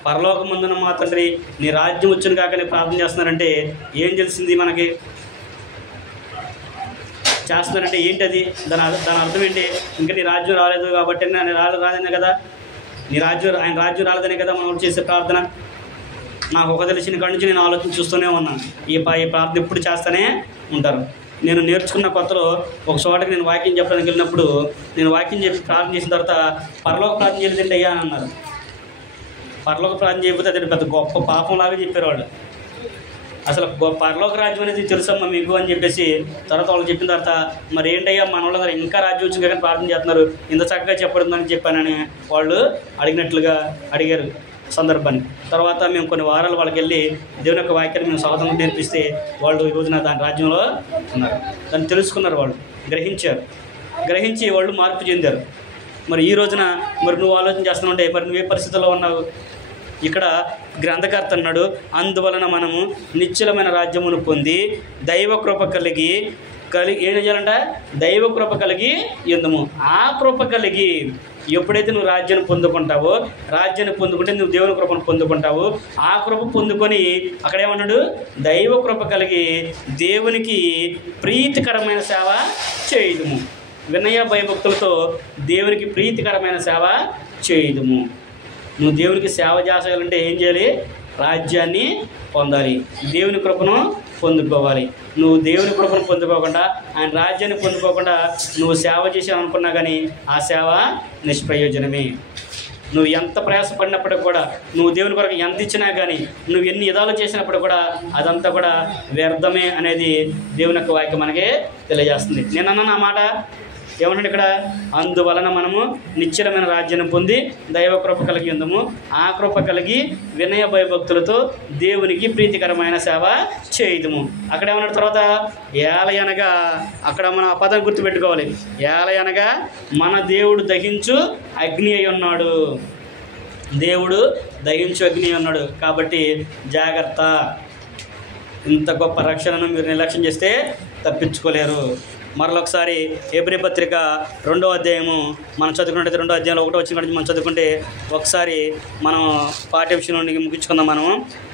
పరలోకం ముందున మా తండ్రి నీ రాజ్యం వచ్చును కాక నీ ప్రార్థన చేస్తున్నారంటే ఏం తెలిసింది మనకి? చేస్తున్నారంటే ఏంటది? దాని అర్థం ఏంటి? ఇంకా నీ రాజ్యం రాలేదు కాబట్టి నేను రాలేదనే కదా, నీ రాజ్యం, ఆయన రాజ్యం రాలేదనే కదా మనం చేసే ప్రార్థన. నాకు ఒక తెలిసిన కాడి నుంచి నేను ఆలోచన చూస్తూనే ఉన్నాను. ఈ ప్రార్థన ఎప్పుడు చేస్తూనే ఉంటారు. నేను నేర్చుకున్న కొత్తలో ఒక చోటకి నేను వాక్యం చెప్పడానికి వెళ్ళినప్పుడు నేను వాక్యం చెప్పి ప్రార్థన చేసిన తర్వాత పరలోక ప్రార్థన చేయలేదండి అయ్యా అని అన్నారు. పరలోక ప్రార్థన చేయకపోతే అది పెద్ద గొప్ప పాపంలాగా చెప్పారు వాళ్ళు. అసలు పరలోక రాజ్యం అనేది తెలుసమ్మా మీకు అని చెప్పేసి తర్వాత వాళ్ళు చెప్పిన తర్వాత మరి ఏంటయ్యా మన వాళ్ళందరూ ఇంకా రాజ్యం వచ్చింది కానీ ప్రార్థన చేస్తున్నారు, ఇంత చక్కగా చెప్పడుందని చెప్పానని వాళ్ళు అడిగారు సందర్భాన్ని. తర్వాత మేము కొన్ని వారాలు వాళ్ళకి వెళ్ళి దేవుని యొక్క వాక్యాన్ని మేము సాధన నేర్పిస్తే వాళ్ళు ఈ రోజున దాని రాజ్యంలో ఉన్నారు. దాన్ని తెలుసుకున్నారు, వాళ్ళు గ్రహించి వాళ్ళు మార్పు చెందారు. మరి ఈ రోజున మరి నువ్వు ఆలోచన చేస్తున్నావు, మరి నువ్వే పరిస్థితుల్లో ఉన్నావు? ఇక్కడ గ్రంథకర్త అన్నాడు, అందువలన మనము నిశ్చలమైన రాజ్యమును పొంది దైవ కృప కలిగి ఏం చేయాలంట? దైవ కృప కలిగి ఉందము. ఆ కృప కలిగి ఎప్పుడైతే నువ్వు రాజ్యాన్ని పొందుకుంటావో, రాజ్యాన్ని పొందుకుంటే నువ్వు దేవుని కృపను పొందుకుంటావు. ఆ కృప పొందుకొని అక్కడేమన్నాడు? దైవ కృప కలిగి దేవునికి ప్రీతికరమైన సేవ చేయుదుము. వినయ భయభక్తులతో దేవునికి ప్రీతికరమైన సేవ చేయుదుము. నువ్వు దేవునికి సేవ చేయాలంటే ఏం చేయాలి? రాజ్యాన్ని పొందాలి, దేవుని కృపను పొందుకోవాలి. నువ్వు దేవుని కృపను పొందుకోకుండా, ఆయన రాజ్యాన్ని పొందుకోకుండా నువ్వు సేవ చేసావనుకున్నా కానీ ఆ సేవ నిష్ప్రయోజనమే. నువ్వు ఎంత ప్రయాసపడినప్పటికి కూడా, నువ్వు దేవుని కొరకు ఎంత ఇచ్చినా కానీ, నువ్వు ఎన్ని విధాలు చేసినప్పుడు కూడా అదంతా కూడా వ్యర్థమే అనేది దేవుని యొక్క వాక్యం మనకి తెలియజేస్తుంది. నేను అన్న మాట ఏమంటే ఇక్కడ అందువలన మనము నిశ్చలమైన రాజ్యాన్ని పొంది దైవ కృప కలిగి ఉందము, ఆ కృప కలిగి వినయ భయభక్తులతో దేవునికి ప్రీతికరమైన సేవ చేయుదుము. అక్కడ ఏమన్నా తర్వాత ఏలయనగా, అక్కడ మన పదం గుర్తుపెట్టుకోవాలి. ఏలయనగా మన దేవుడు దహించు అగ్ని అయి ఉన్నాడు. దేవుడు దహించు అగ్ని ఉన్నాడు. కాబట్టి జాగ్రత్త, ఇంత గొప్ప రక్షణను మీరు నిర్లక్ష్యం చేస్తే తప్పించుకోలేరు. మరొకసారి హెబ్రీ పత్రిక 2వ అధ్యాయము మనం చదువుకున్నట్టయితే 2వ అధ్యాయంలో 1వ వచనం నుంచి మనం చదువుకుంటే ఒకసారి మనం పాఠ్య విషయం నుండి ముగించుకుందాం. మనం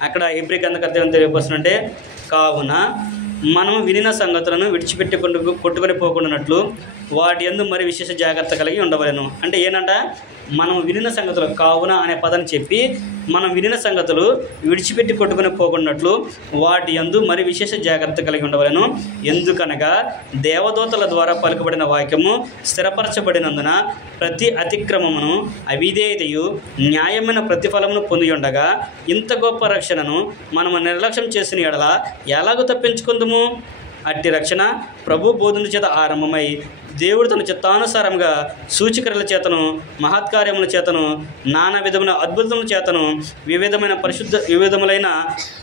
అక్కడ హెబ్రీ గ్రంథకర్త ఏం తెలియపరుస్తుందంటే, కావున మనం వినిన సంగతులను విడిచిపెట్టి కొట్టుకొని పోకుండానట్లు వాటి యందు మరి విశేష జాగ్రత్త కలిగి ఉండవలెను. అంటే ఏంటంట, మనం వినిన సంగతులు, కావున అనే పదాన్ని చెప్పి మనం వినిన సంగతులు విడిచిపెట్టి కొట్టుకొని పోకున్నట్లు వాటి యందు మరి విశేష జాగ్రత్త కలిగి ఉండవలెను. ఎందుకనగా దేవదూతల ద్వారా పలుకబడిన వాక్యము స్థిరపరచబడినందున ప్రతి అతిక్రమమును అవిధేయతయు న్యాయమైన ప్రతిఫలమును పొంది ఉండగా ఇంత గొప్ప రక్షణను మనము నిర్లక్ష్యం చేసిన ఎడల ఎలాగో తప్పించుకుందుము? అట్టి రక్షణ ప్రభు బోధన చేత ఆరంభమై దేవుడు తన చిత్తానుసారంగా సూచికరల చేతను, మహత్కార్యముల చేతను, నానా విధమైన అద్భుతముల చేతను, వివిధములైన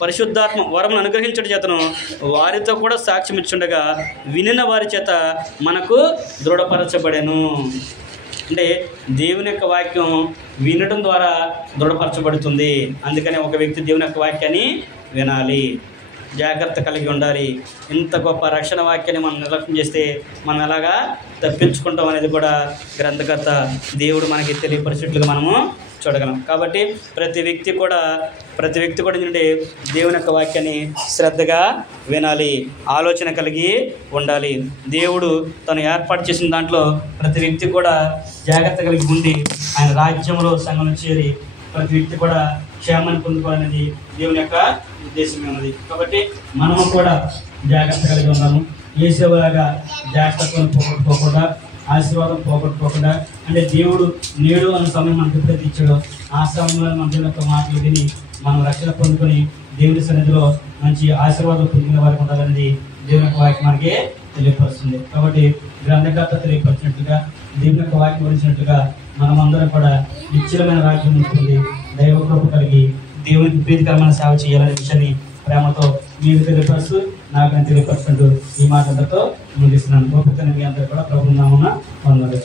పరిశుద్ధాత్మ వరమును అనుగ్రహించడం చేతను వారితో కూడా సాక్ష్యం ఇచ్చుండగా వినిన వారి చేత మనకు దృఢపరచబడెను. అంటే దేవుని యొక్క వాక్యం వినడం ద్వారా దృఢపరచబడుతుంది. అందుకని ఒక వ్యక్తి దేవుని యొక్క వాక్యాన్ని వినాలి, జాగ్రత్త కలిగి ఉండాలి. ఇంత గొప్ప రక్షణ వాక్యాన్ని మనం నిర్లక్ష్యం చేస్తే మనం ఎలాగా తప్పించుకుంటాం అనేది కూడా గ్రంథకర్త దేవుడు మనకి తెలియపరిచినట్లుగా మనము చూడగలం. కాబట్టి ప్రతి వ్యక్తి కూడా ఏంటంటే దేవుని యొక్క వాక్యాన్ని శ్రద్ధగా వినాలి, ఆలోచన కలిగి ఉండాలి. దేవుడు తను ఏర్పాటు చేసిన దాంట్లో ప్రతి వ్యక్తి కూడా జాగ్రత్త కలిగి ఉండి ఆయన రాజ్యంలో సంఘంలో చేరి ప్రతి వ్యక్తి కూడా క్షేమాన్ని పొందుకోవాలనేది దేవుని యొక్క ఉద్దేశమే ఉన్నది. కాబట్టి మనము కూడా జాగ్రత్త కలిగి ఉన్నాము. యేసులాగా జాగ్రత్తను పోగొట్టుకోకుండా, ఆశీర్వాదం పోగొట్టుకోకుండా, అంటే దేవుడు నేడు అన్న సమయం మనకు ఎప్పుడైతే ఇచ్చాడో ఆ సమయంలో మన దేవుని యొక్క మాటలు విని మనం రక్షణ పొందుకొని దేవుడి సన్నిధిలో మంచి ఆశీర్వాదం పొందుకునే వారికి ఉండాలనేది దేవుని యొక్క వాక్యం మనకి తెలియపరుస్తుంది. కాబట్టి గ్రంథకర్త తెలియపరిచినట్టుగా దేవుని యొక్క వాక్యం వరించినట్టుగా మనమందరం కూడా నిశ్చలమైన రాజ్యం ఉంటుంది, దైవ కృప కలిగి దేవునికి ప్రీతికరమైన సేవ చేయాలనే విషయాన్ని ప్రేమతో మీకు తెలియపరుస్తూ నాకు తెలియపరుచుకుంటూ ఈ మాటలతో ముగిస్తున్నాను. గొప్పతనం మీ అందరూ కూడా ప్రభుత్వం నామమున వందనాలు.